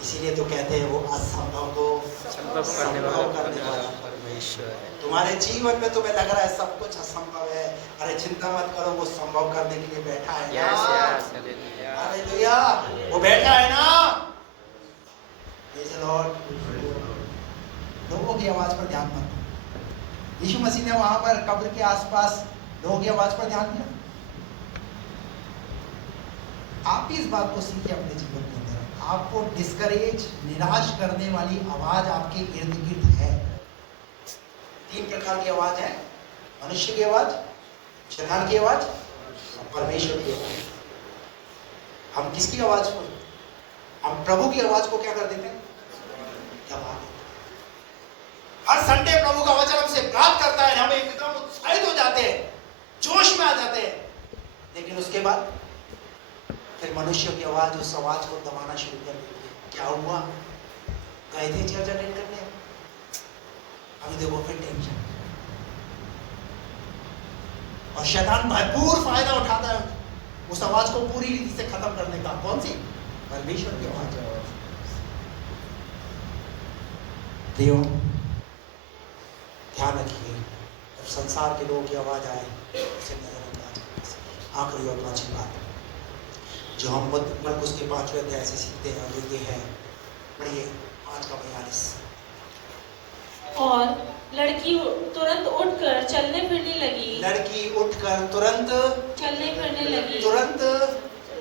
इसीलिए तो कहते हैं वो असंभव को संभव करने वाला तुम्हारे जीवन में तुम्हें लग रहा है सब कुछ असंभव है, अरे चिंता मत करो, वो संभव करने के लिए बैठा है ना। हालेलुया, वो बैठा है ना। Praise the Lord. लोगों की आवाज पर ध्यान मत दो। यीशु मसीह ने वहां पर कब्र के आसपास लोगों की आवाज पर ध्यान दिया। आप भी इस बात को सीखिए अपने जीवन के अंदर। आपको डिस्करेज, निराश करने वाली आवाज आपके इर्द गिर्द है। 3 प्रकार की आवाज है, मनुष्य की आवाज, शैतान की आवाज और परमेश्वर की आवाज। हम किसकी आवाज को, हम प्रभु की आवाज को क्या कर देते हैं, दबा देते हैं। हर संडे प्रभु का वचन हमसे बात करता है, हम एकदम उत्साहित हो जाते हैं, जोश में आ जाते हैं, लेकिन उसके बाद फिर मनुष्य की आवाज उस आवाज को दबाना शुरू कर देती है। क्या हुआ, गए थे चर्च अटेंड करने, अभी देखो फिर टेंशन। और शैतान भरपूर फायदा उठाता है उस आवाज को पूरी रीति से खत्म करने का। कौन सी, परमेश्वर की आवाज। प्रियो ध्यान रखिए, जब संसार के लोगों की आवाज आए उसे नजरअंदाज करें। आखिरी और पांचवी बात जो हम मरकुस के 5वें अध्याय से सीखते हैं वो ये है, पढ़िए 5:42। और लड़की तुरंत उठकर चलने फिरने लगी। लड़की उठकर तुरंत चलने फिरने लगी। तुरंत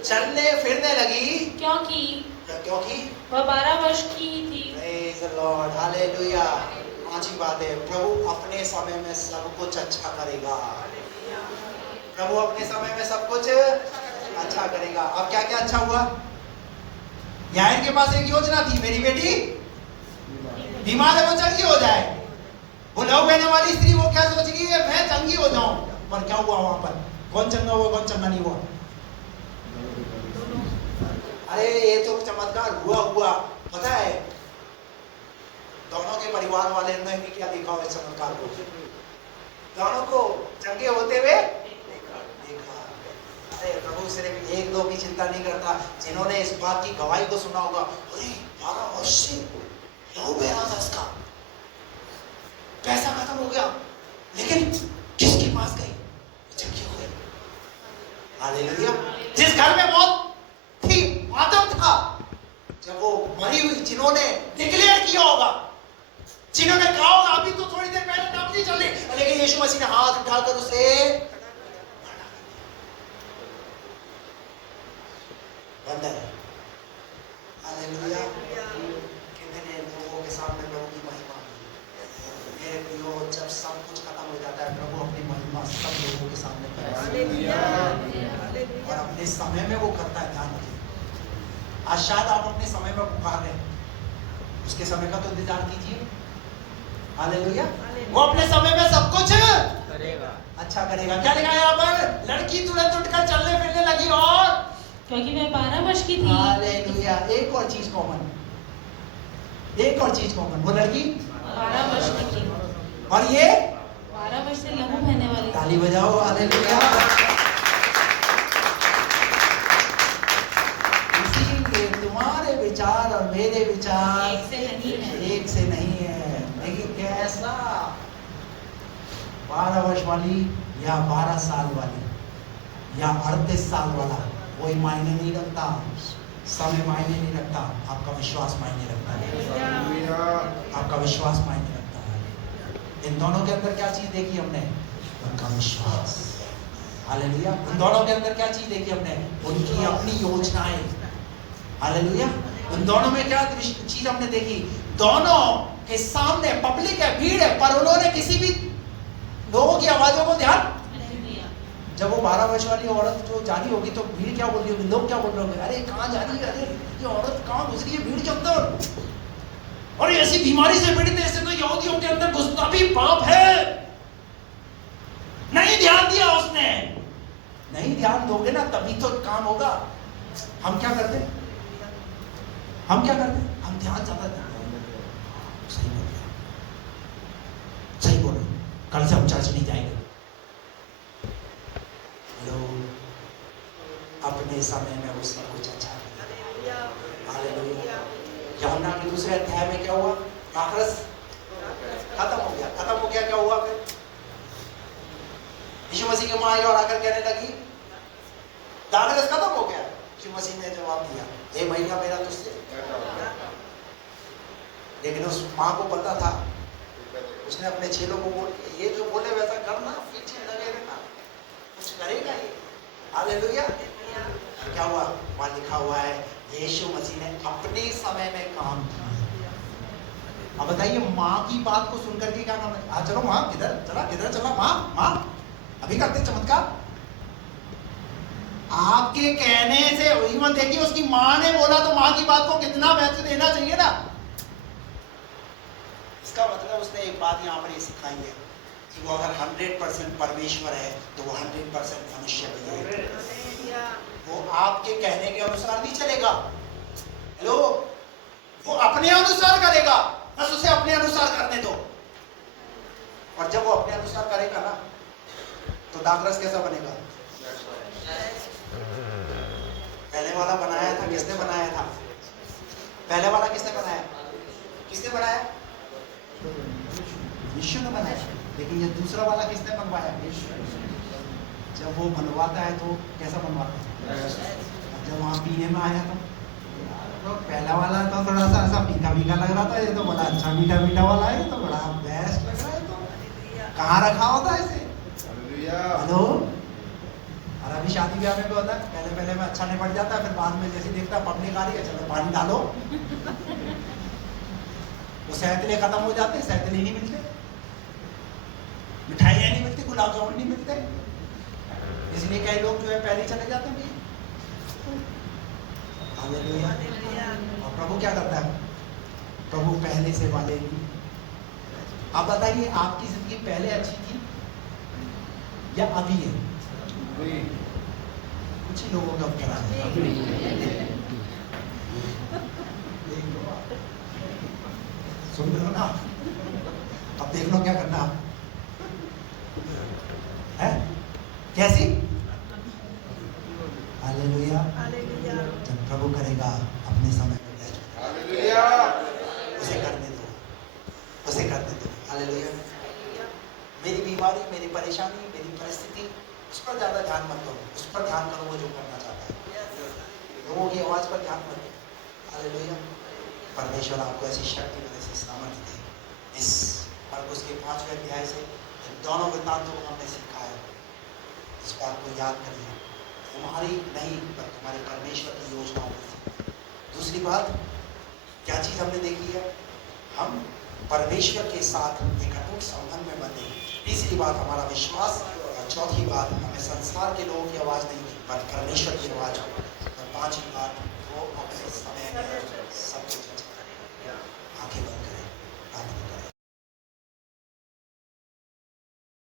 चलने फिरने लगी, क्योंकि वह 12 वर्ष की ही थी। Praise the Lord, hallelujah. पांचवी बात है, प्रभु अपने समय में सब कुछ अच्छा करेगा। प्रभु अपने समय में सब कुछ अच्छा करेगा। अब क्या क्या अच्छा हुआ, यहाँ इनके पास एक योजना थी, मेरी बेटी बीमार है वो चंगी हो जाए। वो लहू बहने वाली स्त्री वो क्या सोच रही है, मैं चंगी हो जाऊं। पर क्या हुआ वहां पर, कौन चंगा हुआ कौन चंगा नहीं हुआ। अरे ये तो चमत्कार हुआ पता है, दोनों के परिवार वाले ने भी क्या देखा इस चमत्कार को, दोनों को चंगे होते हुए देखा। अरे प्रभु सिर्फ 1-2 की चिंता नहीं करता, जिन्होंने इस बात की गवाही को सुना होगा, अरे 12 वर्ष से लहू बह रहा था, इसका पैसा खत्म हो गया, लेकिन किसके पास गई, चंगी हो गई। हालेलुया। जिस घर में मौत थी, आदम था, जब वो मरी हुई, जिन्होंने डिक्लेयर किया होगा, जिन्होंने कहा होगा अभी तो थोड़ी देर पहले नाम नहीं चले, लेकिन यीशु मसीह ने हाथ उठाकर उसे बंदर। हालेलुया। कितने लोगों के सामने प्रभु की महिमा। मेरे प्रियो, जब सब कुछ खत्म हो जाता है, प्रभु अपनी महिमा सब लोगों के सामने और अपने समय में वो करता है। ध्यान रखिए, आज शायद आप अपने समय में पुकार रहे हैं, उसके समय का तो इंतजार कीजिए। हालेलुया। वो अपने समय में सब कुछ करेगा, अच्छा करेगा। क्या लिखा है यहाँ पर, लड़की तुरंत उठकर चलने फिरने लगी और क्योंकि वह 12 वर्ष की थी। हालेलुया। एक और चीज कॉमन, वो लड़की 12 वर्ष की थी और ये 12 वर्ष से लहू बहने वाली। ताली बजाओ, हालेलुया। इसीलिए तुम्हारे विचार और मेरे विचार एक से नहीं है। लेकिन कैसा, 12 वर्ष वाली या 12 साल वाली या 38 साल वाला, कोई मायने नहीं रखता, समय मायने नहीं रखता, आपका विश्वास मायने रखता है। आपका विश्वास मायने रखता है। इन दोनों के अंदर क्या चीज देखी हमने, उनका विश्वास। हालेलुया। उन दोनों के अंदर क्या चीज देखी हमने, उनकी अपनी योजनाएं। हालेलुया। उन दोनों में क्या चीज हमने देखी, दोनों के सामने पब्लिक है, भीड़ है, पर उन्होंने किसी भी लोगों की आवाजों को ध्यान नहीं दिया। जब वो 12 वर्ष वाली औरत जो जा रही होगी तो भीड़ क्या बोल रही होगी, लोग क्या बोल रहे होंगे, अरे कहाँ जा रही है, अरे ये औरत कहाँ घुस रही है भीड़ के अंदर, और ऐसी बीमारी से पीड़ित है, ऐसे तो यहूदियों के अंदर घुसना भी पाप है। नहीं ध्यान दिया उसने। नहीं ध्यान दोगे ना तभी तो काम होगा। हम क्या करते, हम ध्यान ज्यादा देते हैं। सही बोलो, कल से हम चर्च नहीं जाएंगे। लोग अपने समय में वो सब कुछ अच्छा करेगा। हालेलुया। यूहन्ना के 2 अध्याय में क्या हुआ, राक्षस खत्म हो गया। यीशु मसीह की माँ आई और आकर कहने लगी दाखरस खत्म हो गया। यीशु मसीह ने जवाब दिया, हे मैया मेरा तुझसे। लेकिन उस माँ को पता था, उसने अपने चेलों को बोल ये जो बोले वैसा करना, पीछे लगे रहना, कुछ करेगा ये। हालेलुया। क्या हुआ? वहां लिखा हुआ है यीशु मसीह ने अपने समय में काम किया। अब बताइए माँ की बात को सुनकर के क्या काम है? चलो माँ किधर चला माँ अभी करते चमत्कार। आपके कहने से इवन देखिए उसकी माँ ने बोला तो माँ की बात को कितना महत्व देना चाहिए ना। इसका मतलब उसने एक बात यहाँ पर ये सिखाई है कि वो अगर 100% परमेश्वर है तो वो 100% मनुष्य भी है। वो आपके कहने के अनुसार नहीं चलेगा। हेलो, वो अपने अनुसार करेगा, बस उसे अपने अनुसार करने दो। और जब वो अपने अनुसार करेगा ना तो दाखरस कैसा बनेगा? पहले वाला बनाया था किसने बनाया था? पहले वाला किसने बनाया? यीशु ने बनाया। लेकिन ये दूसरा वाला किसने बनवाया? जब वो बनवाता है तो कैसा बनवाता है? जब वहाँ पीने में आया तो पहला वाला तो थोड़ा सा ऐसा मीठा लग रहा था, ये तो बड़ा अच्छा मीठा वाला है, तो बड़ा बेस्ट लग रहा है। तो कहाँ रखा होता है इसे? हेलो, और अभी शादी ब्याह में भी होता है, पहले में अच्छा नहीं पड़ जाता, फिर बाद में जैसे देखता पब्लिक आ रही है, चलो पानी डालो। वो सैतले खत्म हो जाते, सैतले नहीं मिलते, मिठाइयाँ नहीं मिलती, गुलाब जामुन नहीं मिलते, इसलिए कई लोग जो है पहले चले जाते हैं। हालेलुया। और प्रभु क्या करता है? प्रभु पहले से वाले नहीं। आप बताइए आपकी जिंदगी पहले अच्छी थी या अभी है? कुछ ही लोगों का उत्तर है सुन लो ना, अब देख लो क्या करना है कैसी? हालेलुया। जब प्रभु करेगा अपने समय में उसे करने दो। हालेलुया। मेरी बीमारी, मेरी परेशानी, मेरी परिस्थिति, उस पर ज्यादा ध्यान मत दो, उस पर ध्यान करो वो जो करना चाहता है। लोगों की आवाज पर ध्यान मत दो। हालेलुया। परमेश्वर आपको ऐसी शक्ति और ऐसी सामर्थ्य दे। इस मरकुस के 5वें अध्याय से इन दोनों वृत्तांतों को हमने सीखा है। इस बात को याद करिए, तुम्हारी नहीं पर तुम्हारे परमेश्वर की योजनाओं में। दूसरी बात क्या चीज हमने देखी है? हम परमेश्वर के साथ एक अटूट संबंध में बने। तीसरी बात हमारा विश्वास, और चौथी बात हमें संसार के लोगों की आवाज नहीं पर परमेश्वर की आवाज। और पांचवी बात वो अपने समय